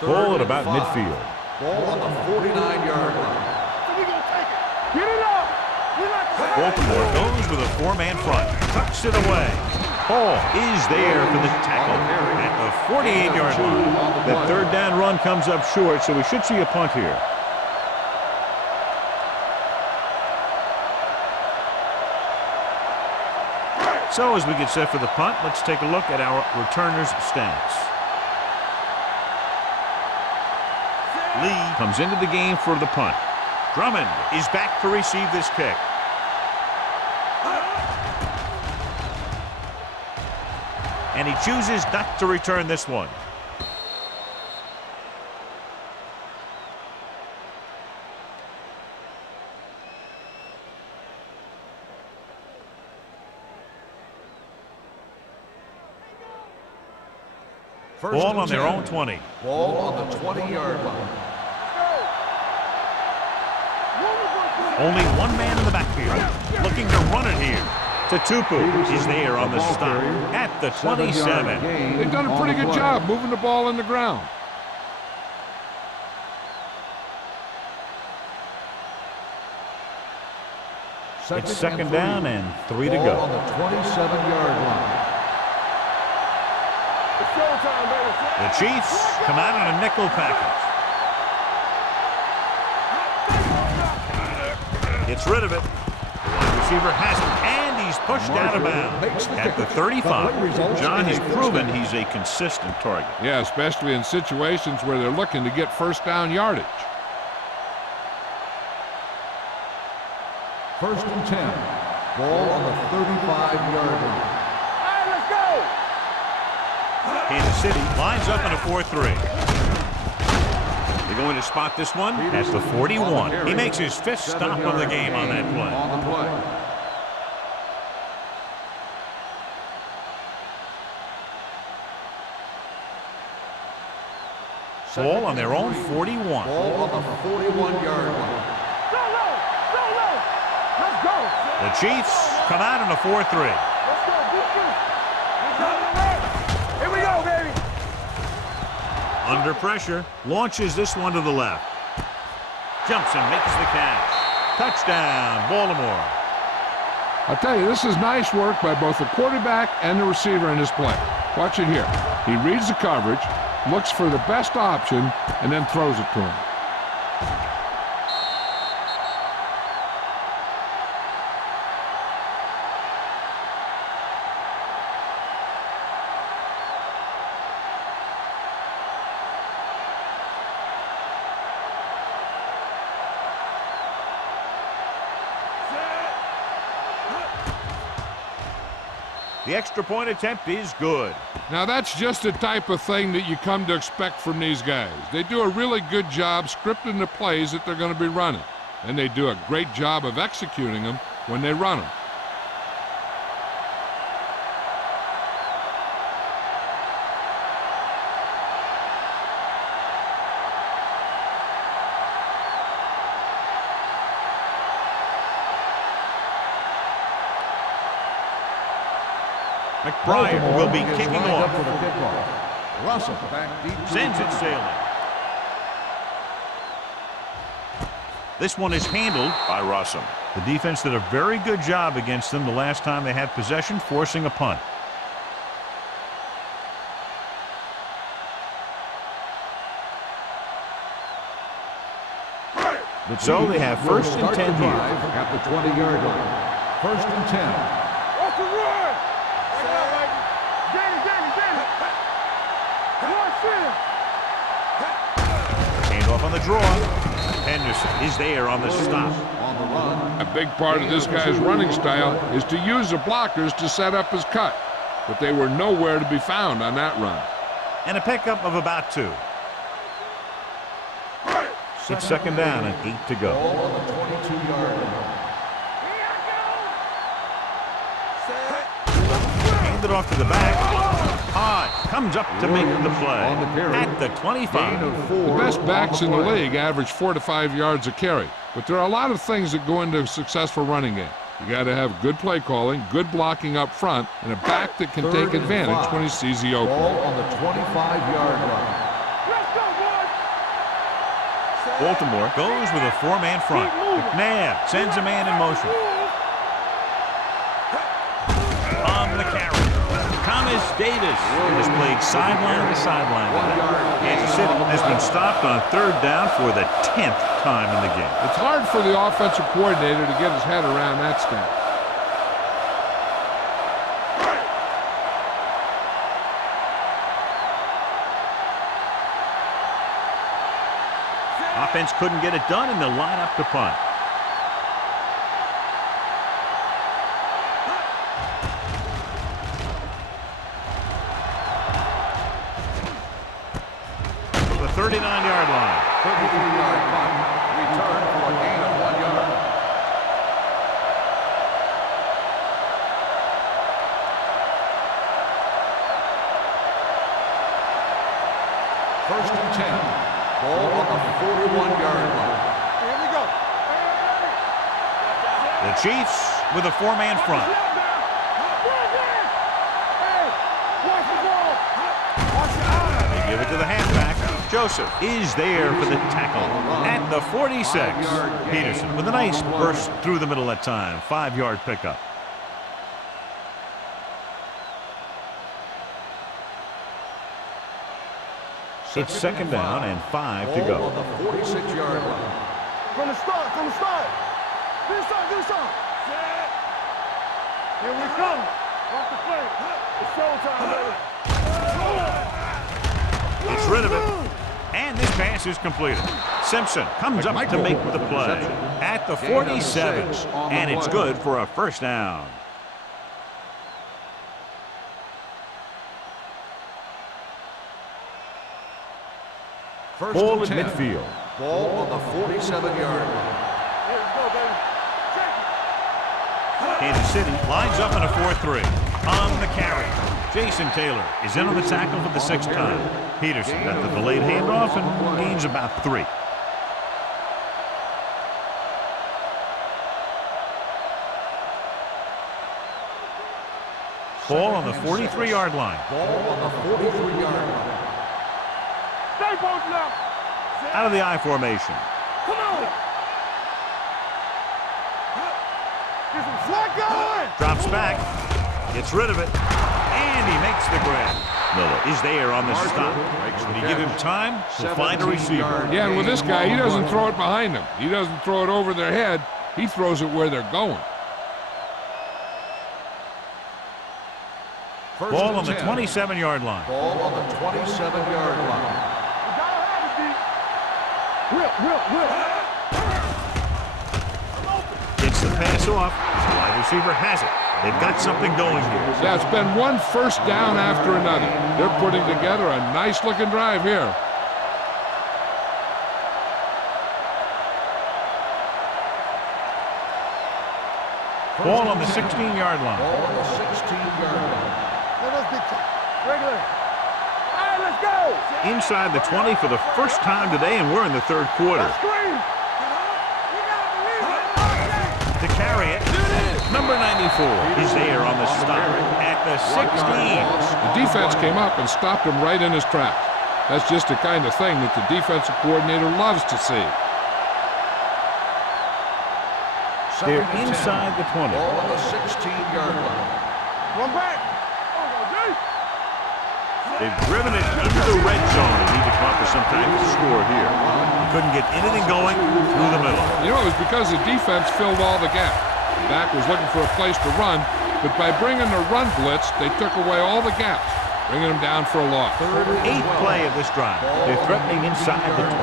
Ball at about midfield. Ball on the 49-yard line. So we gonna take it. Get it up. We like to Baltimore goes with a four-man front. Tucks it away. Hall is there for the tackle at the 48-yard line. That third down run comes up short, so we should see a punt here. So as we get set for the punt, let's take a look at our returners' stats. Lee comes into the game for the punt. Drummond is back to receive this kick. And he chooses not to return this one. Ball on their own 20. Ball on the 20-yard line. Only one man in the backfield looking to run it here. Tatupu is there on the stop at the 27. They've done a pretty good job moving the ball in the ground. It's second down and 3 to Ball go. on the 27-yard line. It's showtime, baby. The Chiefs come out in a nickel package. Gets rid of it. The wide receiver has it, and he's pushed out of bounds at the 35. John has proven he's a consistent target. Yeah, especially in situations where they're looking to get first down yardage. First and 10. Ball on the 35-yard line. All right, let's go. Kansas City lines up in a 4-3. They're going to spot this one at the 41. He makes his fifth stop of the game on that play. On the play. Ball on their own 41. Ball on the 41-yard line. The Chiefs come out in a 4-3. Let's go, defense. Here we go, baby. Under pressure, launches this one to the left. Jumps and makes the catch. Touchdown, Baltimore. I'll tell you, this is nice work by both the quarterback and the receiver in this play. Watch it here. He reads the coverage, looks for the best option, and then throws it to him. The extra point attempt is good. Now that's just the type of thing that you come to expect from these guys. They do a really good job scripting the plays that they're going to be running. And they do a great job of executing them when they run them. McBride will be kicking off. For the kickoff. Russell back deep. Sends it sailing. This one is handled by Russell. The defense did a very good job against them the last time they had possession, forcing a punt. So they have first and 10 here. At the 20-yard line. First and 10. Off the run. Hand off on the draw. Henderson is there on the stop. On the run. A big part of this guy's running style is to use the blockers to set up his cut. But they were nowhere to be found on that run. And a pickup of about 2. It's second down and 8 to go. Ball on the 22-yard line. Hand it off to the back. High. Comes up to make the play. On the carry. At the 25. Gain of 4 The best backs in the on play. league average 4 to 5 yards a carry. But there are a lot of things that go into a successful running game. You got to have good play calling, good blocking up front, and a back that can take advantage when he sees the opening. Ball on the 25-yard line. Let's go, boys. Baltimore goes with a 4-man front. McNabb sends a man in motion. On the carry. Thomas Davis is played sideline to sideline. Kansas City has been stopped on third down for the 10th time in the game. It's hard for the offensive coordinator to get his head around that stat. Offense couldn't get it done, and they'll line up to punt. The 39-yard line. 33-yard punt. Return for a gain of 1 yard. First and 10. Ball on the 41-yard line. Here we go. The Chiefs with a 4-man front. Hey, watch the ball. Watch your eye. They give it to the halfback. Joseph is there for the tackle at the 46. Peterson with a nice burst through the middle that time. 5-yard pickup. It's second down and 5 to Ball go. on the 46-yard line. From the start, from the start. Get inside. Here we come. Off the play. It's showtime, baby. Gets rid of it. And this pass is completed. Simpson comes up to make the play at the 47. And it's good for a first down. Ball at midfield. Ball on the 47-yard line. Here we go, baby. Kansas City lines up in a 4-3. On the carry. Jason Taylor is in on the tackle for the 6th time. Peterson got the delayed handoff and gains about 3. Ball on the 43-yard line. Ball on the 43-yard line. Stay both left. Out of the I formation. Come on. Get some slack going. Drops back. Gets rid of it. And he makes the grab. Miller is there on the stop. When you give him time, he'll find a receiver. Yeah, and with this guy, he doesn't throw it behind them. He doesn't throw it over their head. He throws it where they're going. Ball on the 27-yard line. Ball on the 27-yard line. Gets the pass off. The wide receiver has it. They've got something going here. Yeah, it's been one first down after another. They're putting together a nice-looking drive here. Ball on the 16-yard line. Ball on the 16-yard line. Let us be regular. All right, let's go. Inside the 20 for the first time today, and we're in the third quarter. Screen. To carry it, number 94 is there on the stop at the 16. The defense came up and stopped him right in his tracks. That's just the kind of thing that the defensive coordinator loves to see. They're inside the 20. Ball on the 16-yard line. Run back. They've driven it into the red zone and need to come up with some type of score here. He couldn't get anything going through the middle. You know, it was because the defense filled all the gaps. Dak was looking for a place to run, but by bringing the run blitz, they took away all the gaps, bringing them down for a loss. Eighth play of this drive. They're threatening inside the 20.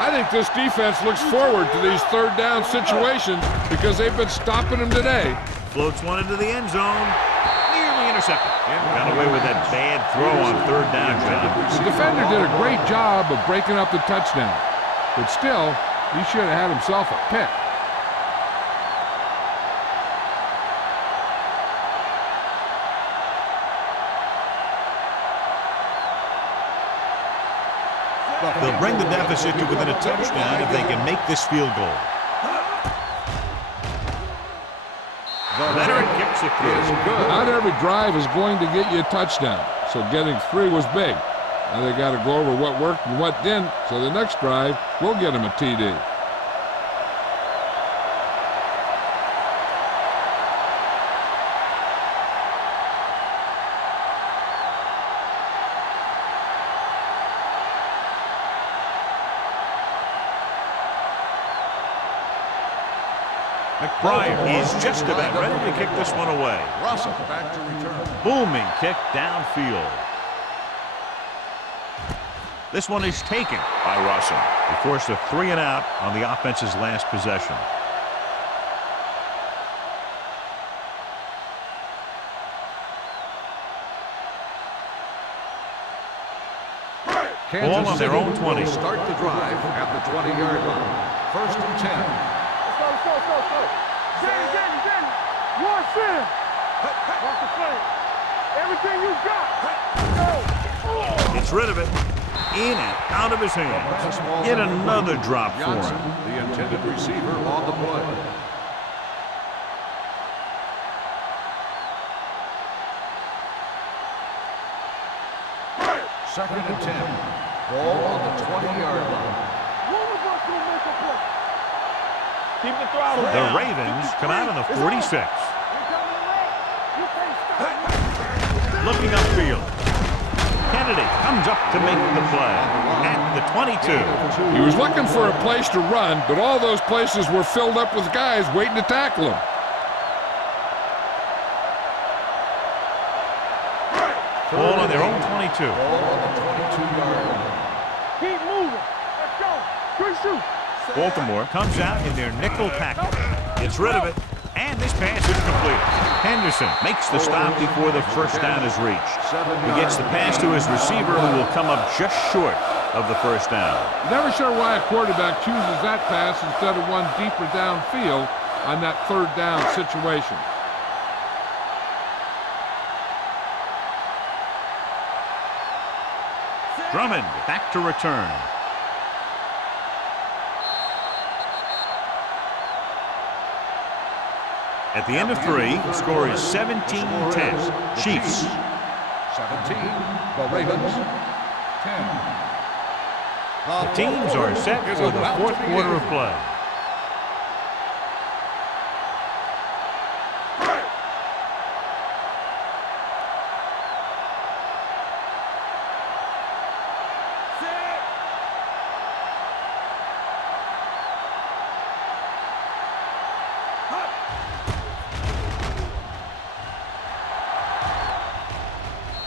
I think this defense looks forward to these third down situations because they've been stopping them today. Floats one into the end zone. Nearly intercepted. Got away with that bad throw on third down, John. The defender did a great job of breaking up the touchdown, but still, he should have had himself a pick. They'll bring the deficit to within a touchdown if they can make this field goal. Leonard kicks it through. Not every drive is going to get you a touchdown, so getting 3 was big. Now they got to go over what worked and what didn't, so the next drive will get him a TD. McBride is just about ready to kick this one away. Russell back to return. Booming kick downfield. This one is taken by Russell. He forced a 3 and out on the offense's last possession. Ball on their own 20. Start the drive at the 20-yard line. First and 10. Let's go. Danny. Watch in. Watch the play. Everything you got. Go. Gets rid of it. In and out of his hands. Yet another drop for Johnson, him. the intended receiver, on the play. Second and 10. Ball on the 20-yard line. Keep the throttle The down. Ravens come out on the 46. Looking upfield. Kennedy comes up to make the play at the 22. He was looking for a place to run, but all those places were filled up with guys waiting to tackle him. Ball on their own 22. Ball on the 22-yard line. Keep moving. Let's go. Good shoot. Baltimore comes out in their nickel package. Gets rid of it, and this pass is complete. Henderson makes the stop before the first down is reached. He gets the pass to his receiver, who will come up just short of the first down. Never sure why a quarterback chooses that pass instead of one deeper downfield on that third down situation. Drummond back to return. At the end of 3, the score is 17-10. Chiefs. 17, the Ravens, 10. The teams are set for the fourth quarter of play.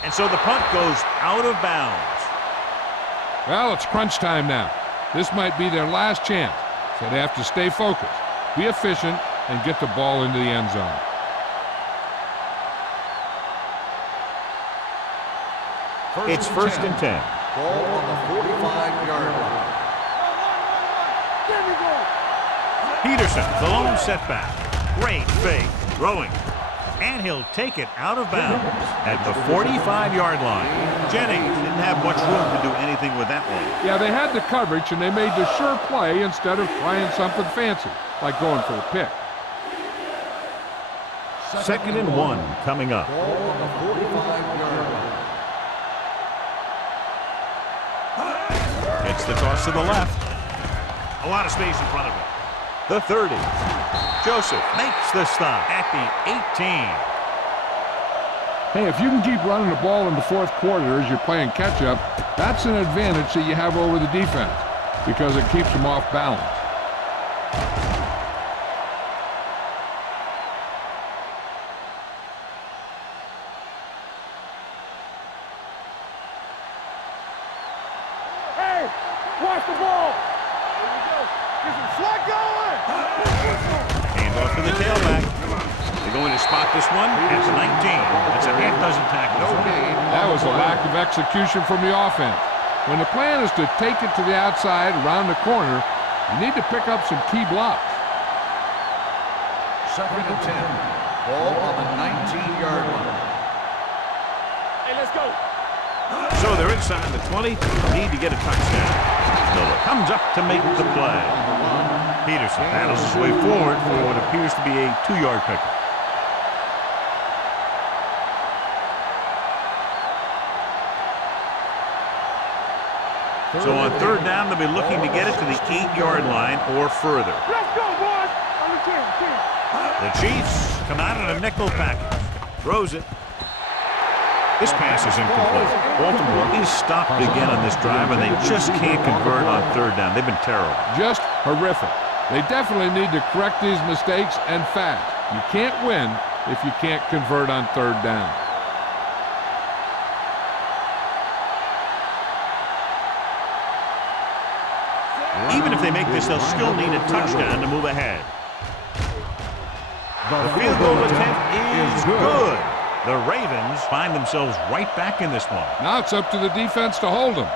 And so the punt goes out of bounds. Well, it's crunch time now. This might be their last chance, so they have to stay focused, be efficient, and get the ball into the end zone. It's first and 10. Ball on the 45-yard line. There we go. Peterson, the lone setback. Great fake, throwing. And he'll take it out of bounds at the 45-yard line. Jennings didn't have much room to do anything with that one. Yeah, they had the coverage, and they made the sure play instead of trying something fancy, like going for a pick. Second and 1 coming up. Ball on the 45-yard line. It's the toss to the left. A lot of space in front of him. The 30. Joseph makes the stop at the 18. Hey, if you can keep running the ball in the fourth quarter as you're playing catch-up, that's an advantage that you have over the defense because it keeps them off balance. Hey, watch the ball. Here we go. Get some slack going. Hand off to the tailback. They're going to spot this one at 19. That's a half dozen tackles. No gain. That was a lack of execution from the offense. When the plan is to take it to the outside around the corner, you need to pick up some key blocks. Second and 10. Ball on the 19-yard line. Hey, let's go. So they're inside the 20. Need to get a touchdown. Miller comes up to make the play. Peterson battles his way forward for what appears to be a 2-yard pickup. So on third down, they'll be looking to get it to the 8-yard line or further. Let's go, boys. On the 10. The Chiefs come out in a nickel package. Throws it. This pass is incomplete. Baltimore is stopped again on this drive, and they just can't convert on third down. They've been terrible. Just horrific. They definitely need to correct these mistakes and fast. You can't win if you can't convert on third down. Even if they make this, they'll still need a touchdown to move ahead. The field goal attempt is good. The Ravens find themselves right back in this one. Now it's up to the defense to hold them.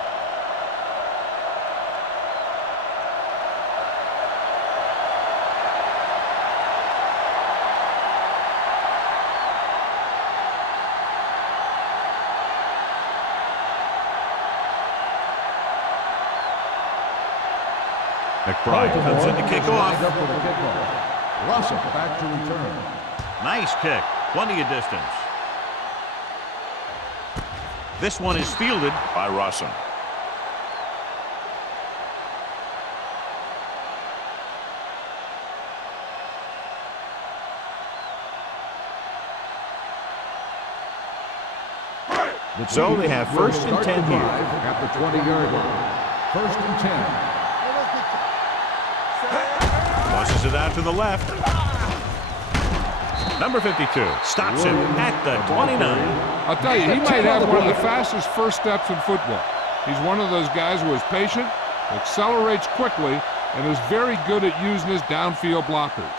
McBride comes in to kick off. Lined up for the kickoff. Russell back to return. Nice kick. Plenty of distance. This one is fielded by Russell. So they have first and 10 here. At the 20-yard line. First and 10. Tosses it out to the left. Number 52 stops him at the 29. I'll tell you, he might have one of the fastest first steps in football. He's one of those guys who is patient, accelerates quickly, and is very good at using his downfield blockers.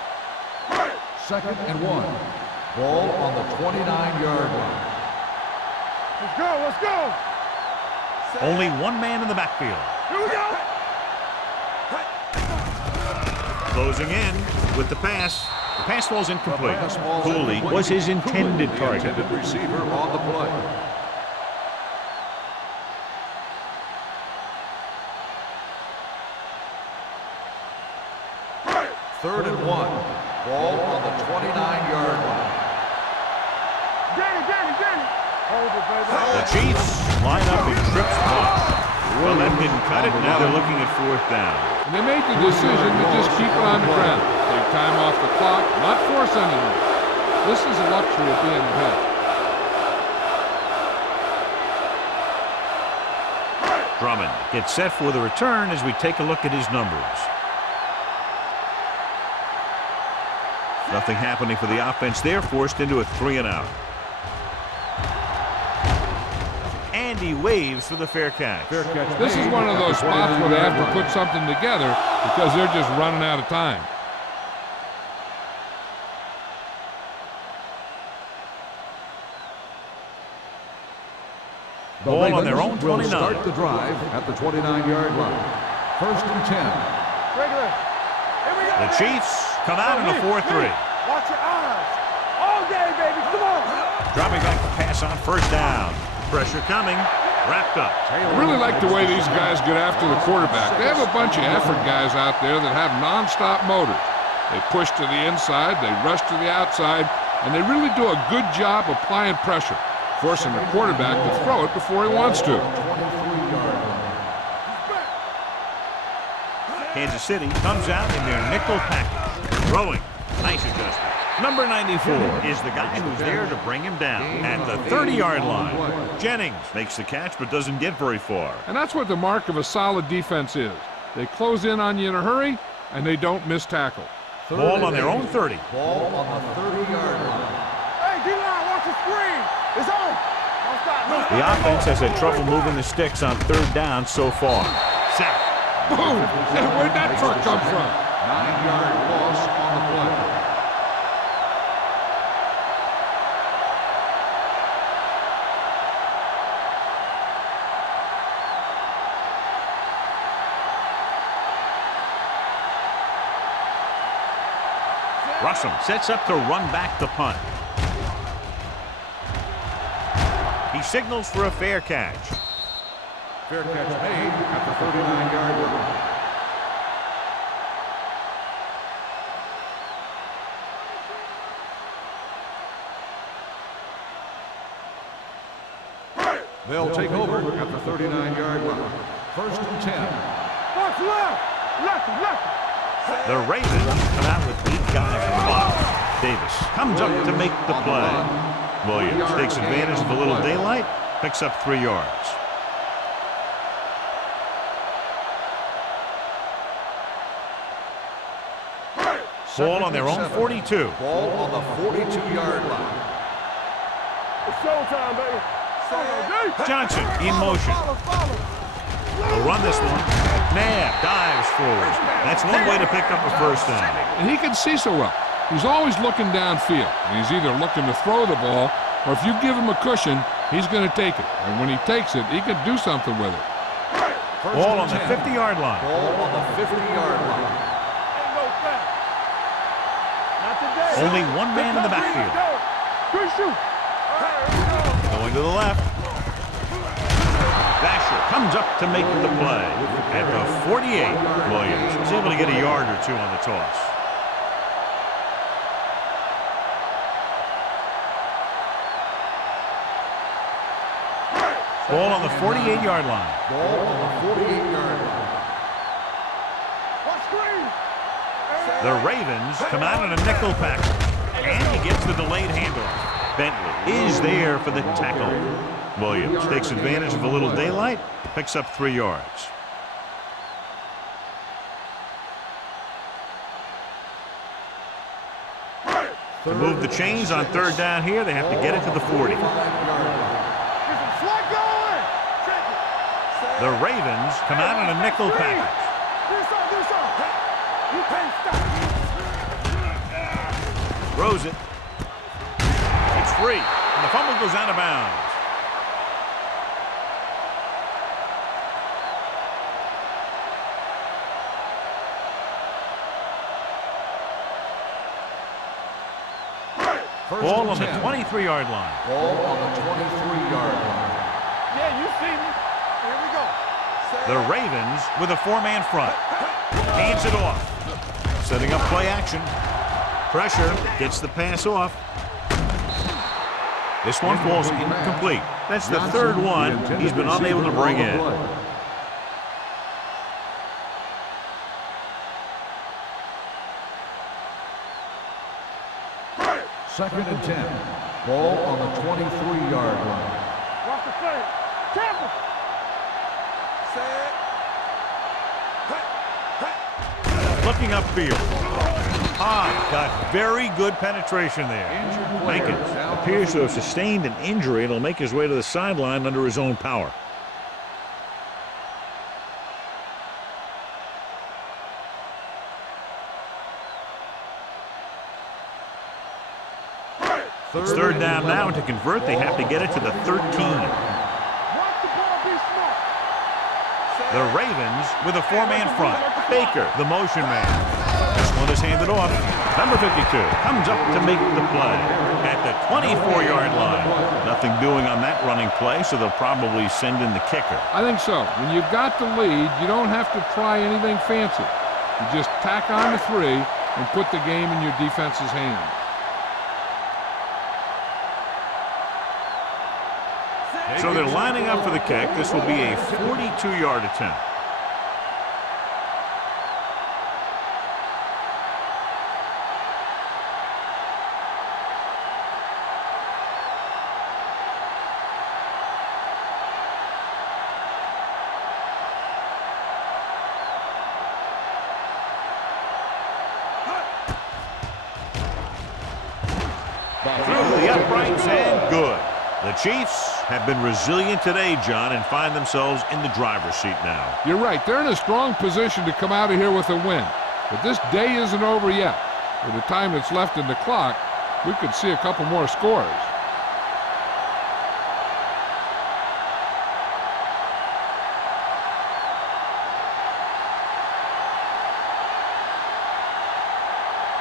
Second and 1. Ball on the 29-yard line. Let's go. Let's go. Only one man in the backfield. Here we go. Closing in with the pass. The pass falls incomplete. The pass falls Cooley incomplete. was his intended The target. intended receiver on the play. Third and 1. Ball on the 29-yard line. Get it. Hold it, baby. The Chiefs line up in trips punt. Well, that didn't cut it. Now they're looking at 4th down. And they made the decision to just keep it on the ground. Take time off the clock, not force anything. This is a luxury of being ahead. Drummond gets set for the return as we take a look at his numbers. Nothing happening for the offense there, forced into a 3-and-out. And he waves for the fair catch. This is one of those spots where they have to put something together because they're just running out of time. Ball on their own will 29. Start the drive at the 29-yard line. 1st and 10. Regular. Here we go. The Chiefs come out in a 4-3. Watch your eyes. All day, baby. Come on. Dropping back the pass on 1st down. Pressure coming. Wrapped up. I really like the way these guys get after the quarterback. They have a bunch of effort guys out there that have non-stop motors. They push to the inside, they rush to the outside, and they really do a good job applying pressure, forcing the quarterback to throw it before he wants to. Kansas City comes out in their nickel package. Throwing. Nice adjustment. Number 94 is the guy who's there to bring him down at the 30-yard line. Jennings makes the catch but doesn't get very far. And that's what the mark of a solid defense is. They close in on you in a hurry, and they don't miss tackle. Ball on their own 30. Ball on the 30-yard line. Hey, D-line, watch the screen. It's on. Don't stop. The offense has had trouble moving the sticks on 3rd down so far. Sack. Boom! Hey, where'd that truck come from? 9-yard loss on the play. Russell sets up to run back the punt. He signals for a fair catch. Fair catch made at the 39-yard line. They'll take over at the 39-yard line. 1st and 10. Watch left. Left. The Ravens come out with 8 guys in the box. Davis comes up to make the play. Williams takes advantage of a little daylight, picks up 3 yards. Ball on their own 42. Ball on the 42-yard line. It's showtime, baby. Johnson in motion. They'll run this one. Knapp dives forward. That's one way to pick up a 1st down. And he can see so well. He's always looking downfield. And he's either looking to throw the ball, or if you give him a cushion, he's going to take it. And when he takes it, he can do something with it. Ball on the 50-yard line. Ball on the 50-yard line. Only one man in the backfield. Good shoot. Going to the left. Vasher comes up to make the play. At the 48, Williams is able to get a yard or 2 on the toss. Ball on the 48-yard line. Ball on the 48-yard line. The Ravens come out in a nickel package. And he gets the delayed handoff. Bentley is there for the tackle. Williams takes advantage of a little daylight, picks up 3 yards. To move the chains on 3rd down here, they have to get it to the 40. The Ravens come out in a nickel package. Throws it. It's free. And the fumble goes out of bounds. Ball on the 23-yard line. Ball on the 23-yard line. Yeah, you see me. Here we go. The Ravens with a 4-man front. Hands it off. Setting up play action. Pressure, gets the pass off. This one falls incomplete. That's the third one he's been unable to bring in. Second and 10. Ball on the 23-yard line. Watch the play. Tampa. Looking upfield. Got very good penetration there. Hankins appears to have sustained an injury and will make his way to the sideline under his own power. It's third down now, and to convert, they have to get it to the 13. Watch the ball be smart. The Ravens with a four-man front. Baker, the motion man. This one is handed off. Number 52 comes up to make the play at the 24-yard line. Nothing doing on that running play, so they'll probably send in the kicker. I think so. When you've got the lead, you don't have to try anything fancy. You just tack on the 3 and put the game in your defense's hands. So they're lining up for the kick. This will be a 42-yard attempt. Through the uprights and good. The Chiefs have been resilient today, John, and find themselves in the driver's seat now. You're right. They're in a strong position to come out of here with a win. But this day isn't over yet. With the time that's left in the clock, we could see a couple more scores.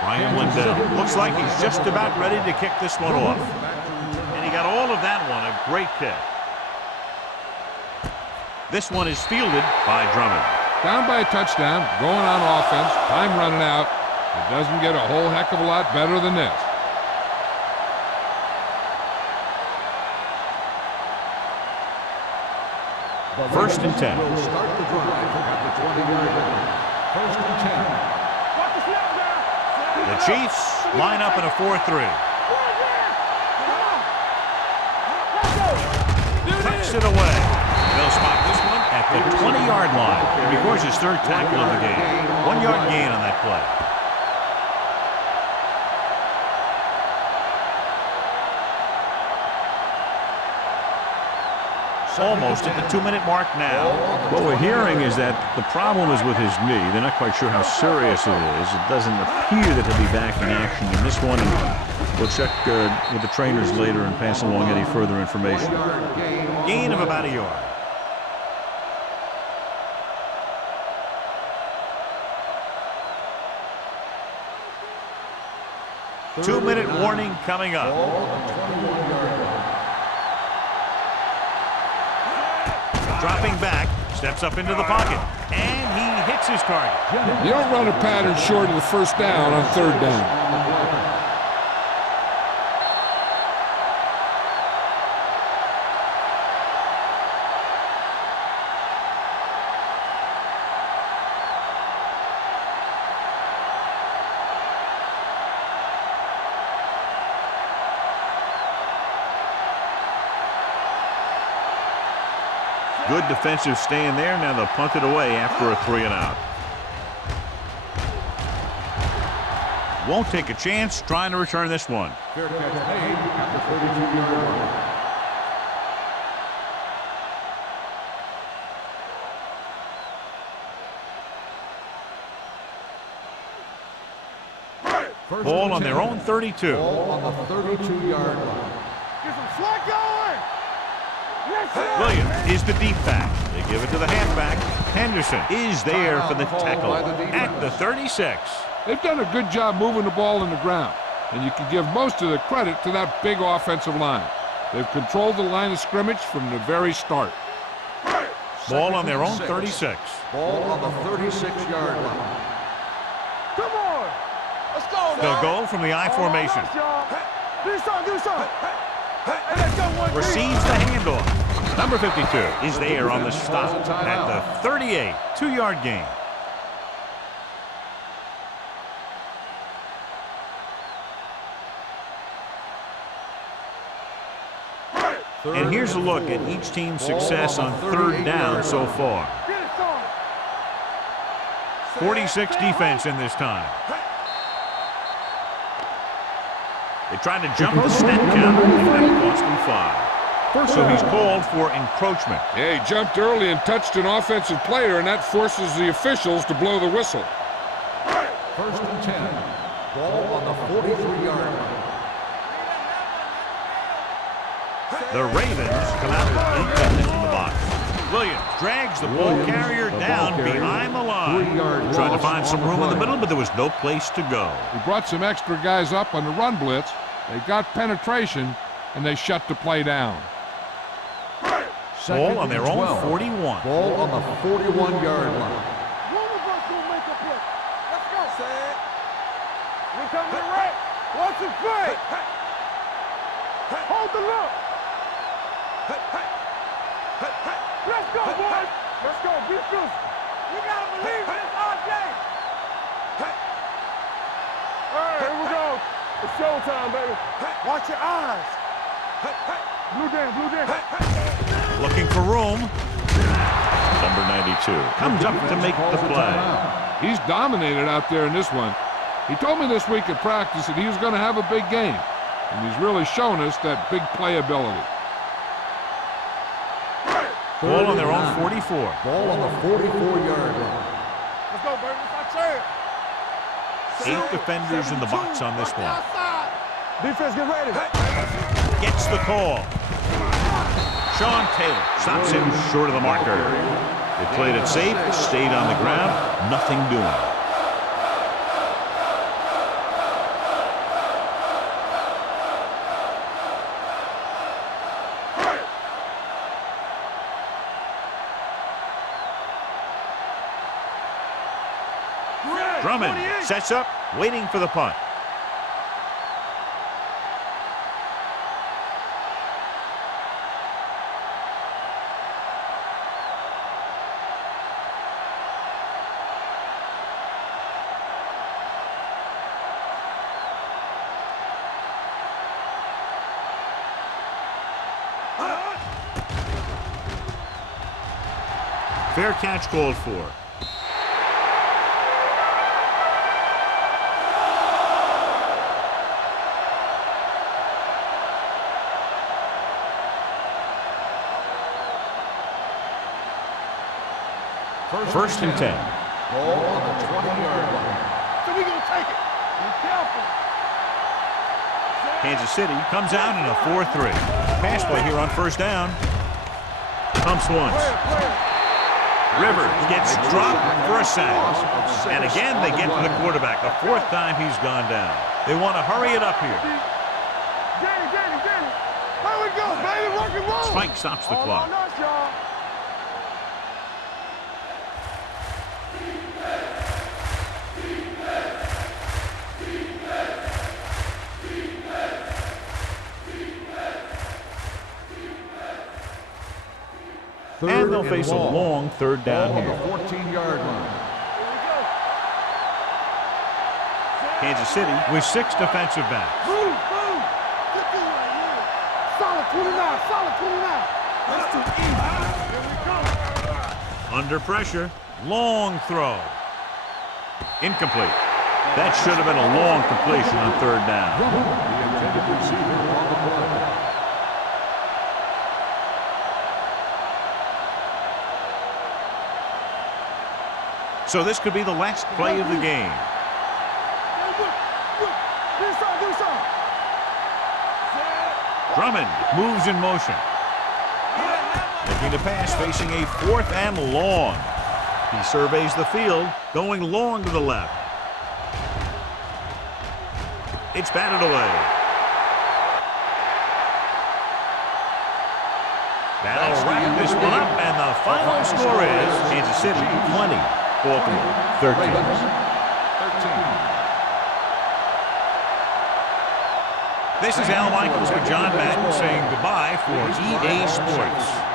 Ryan Lindell looks like he's just about ready to kick this one off. And he got all of that one, a great kick. This one is fielded by Drummond. Down by a touchdown, going on offense, time running out. It doesn't get a whole heck of a lot better than this. First and 10. Will start the drive at the 20-yard line. First and 10. Watch the snap down. The Chiefs line up in a 4-3. Tucks it away. They'll spot this one at the 20-yard line. He records his third tackle of the game. 1-yard gain on that play. Almost at the 2-minute mark now. What we're hearing is that the problem is with his knee. They're not quite sure how serious it is. It doesn't appear that he'll be back in action in this one. And we'll check with the trainers later and pass along any further information. Gain of about a yard. Two-minute warning coming up. Dropping back, steps up into the pocket, and he hits his target. You don't run a pattern short of the first down on third down. Good defensive stand there. Now they'll punt it away after a 3-and-out. Won't take a chance trying to return this one. Fair catch made at the 32-yard line. Ball on their own 32. Ball on the 32-yard line. Get some slug going. Yes, sir. Williams is the deep back. They give it to the halfback. Henderson is there for the tackle at the 36. They've done a good job moving the ball in the ground, and you can give most of the credit to that big offensive line. They've controlled the line of scrimmage from the very start. Ball on their own 36. Ball on the 36-yard line. Come on. Let's go They'll go from the I formation. Do something. Hey, let's go, one, Receives the handoff. Number 52 is there on the stop at the 38. 2-yard gain. And here's a look at each team's success on third down so far. 46 defense in this time. They tried to jump the snap count, and that cost him 5. So he's called for encroachment. Yeah, he jumped early and touched an offensive player, and that forces the officials to blow the whistle. 1st and 10. Ball on the 43-yard line. The Ravens come out with 8 guys in the box. Williams drags the ball carrier down behind the line. Trying to find some room in the middle, but there was no place to go. He brought some extra guys up on the run blitz. They got penetration, and they shut the play down. Ball on their own 41. Ball on the 41-yard line. One of us will make a play. Let's go. Set. We come to the right. Watch the play. Hold the look. Let's go, boys. Let's go. Be fierce. We gotta believe in this all day. All right, here we go. It's showtime, baby. Watch your eyes. Blue game. Looking for room. Number 92 comes up to make the play. He's dominated out there in this one. He told me this week at practice that he was going to have a big game, and he's really shown us that big playability. Ball on their own 44. Ball on the 44-yard line. Let's go, baby. Let's not 8 defenders in the box on this one. Defense, get ready. Gets the call. Sean Taylor stops him short of the marker. They played it safe, stayed on the ground, nothing doing. Drummond sets up, waiting for the punt. Fair catch called for. First and 10. Ball on the 20-yard line. So we gonna take it. Be careful. Kansas City comes out in a 4-3. Pass play here on first down. Pumps once. Rivers gets dropped for a sack. And again, they get to the quarterback. The 4th time he's gone down. They want to hurry it up here. Get it. There we go, baby. Rock and roll. Spike stops the clock. On us, y'all. And they'll face a long third down here. On the 14-yard line. Kansas City with 6 defensive backs. Move. Get through right here. Solid 29. That's too easy. Here we go. Under pressure, long throw. Incomplete. That should have been a long completion on third down. The intended receiver on the play. So this could be the last play of the game. Drummond moves in motion. Making the pass, facing a 4th and long. He surveys the field, going long to the left. It's batted away. That'll wrap this one up, and the final score is Kansas City 20, Baltimore 13. This is Al Michaels with John Madden saying goodbye for EA Sports.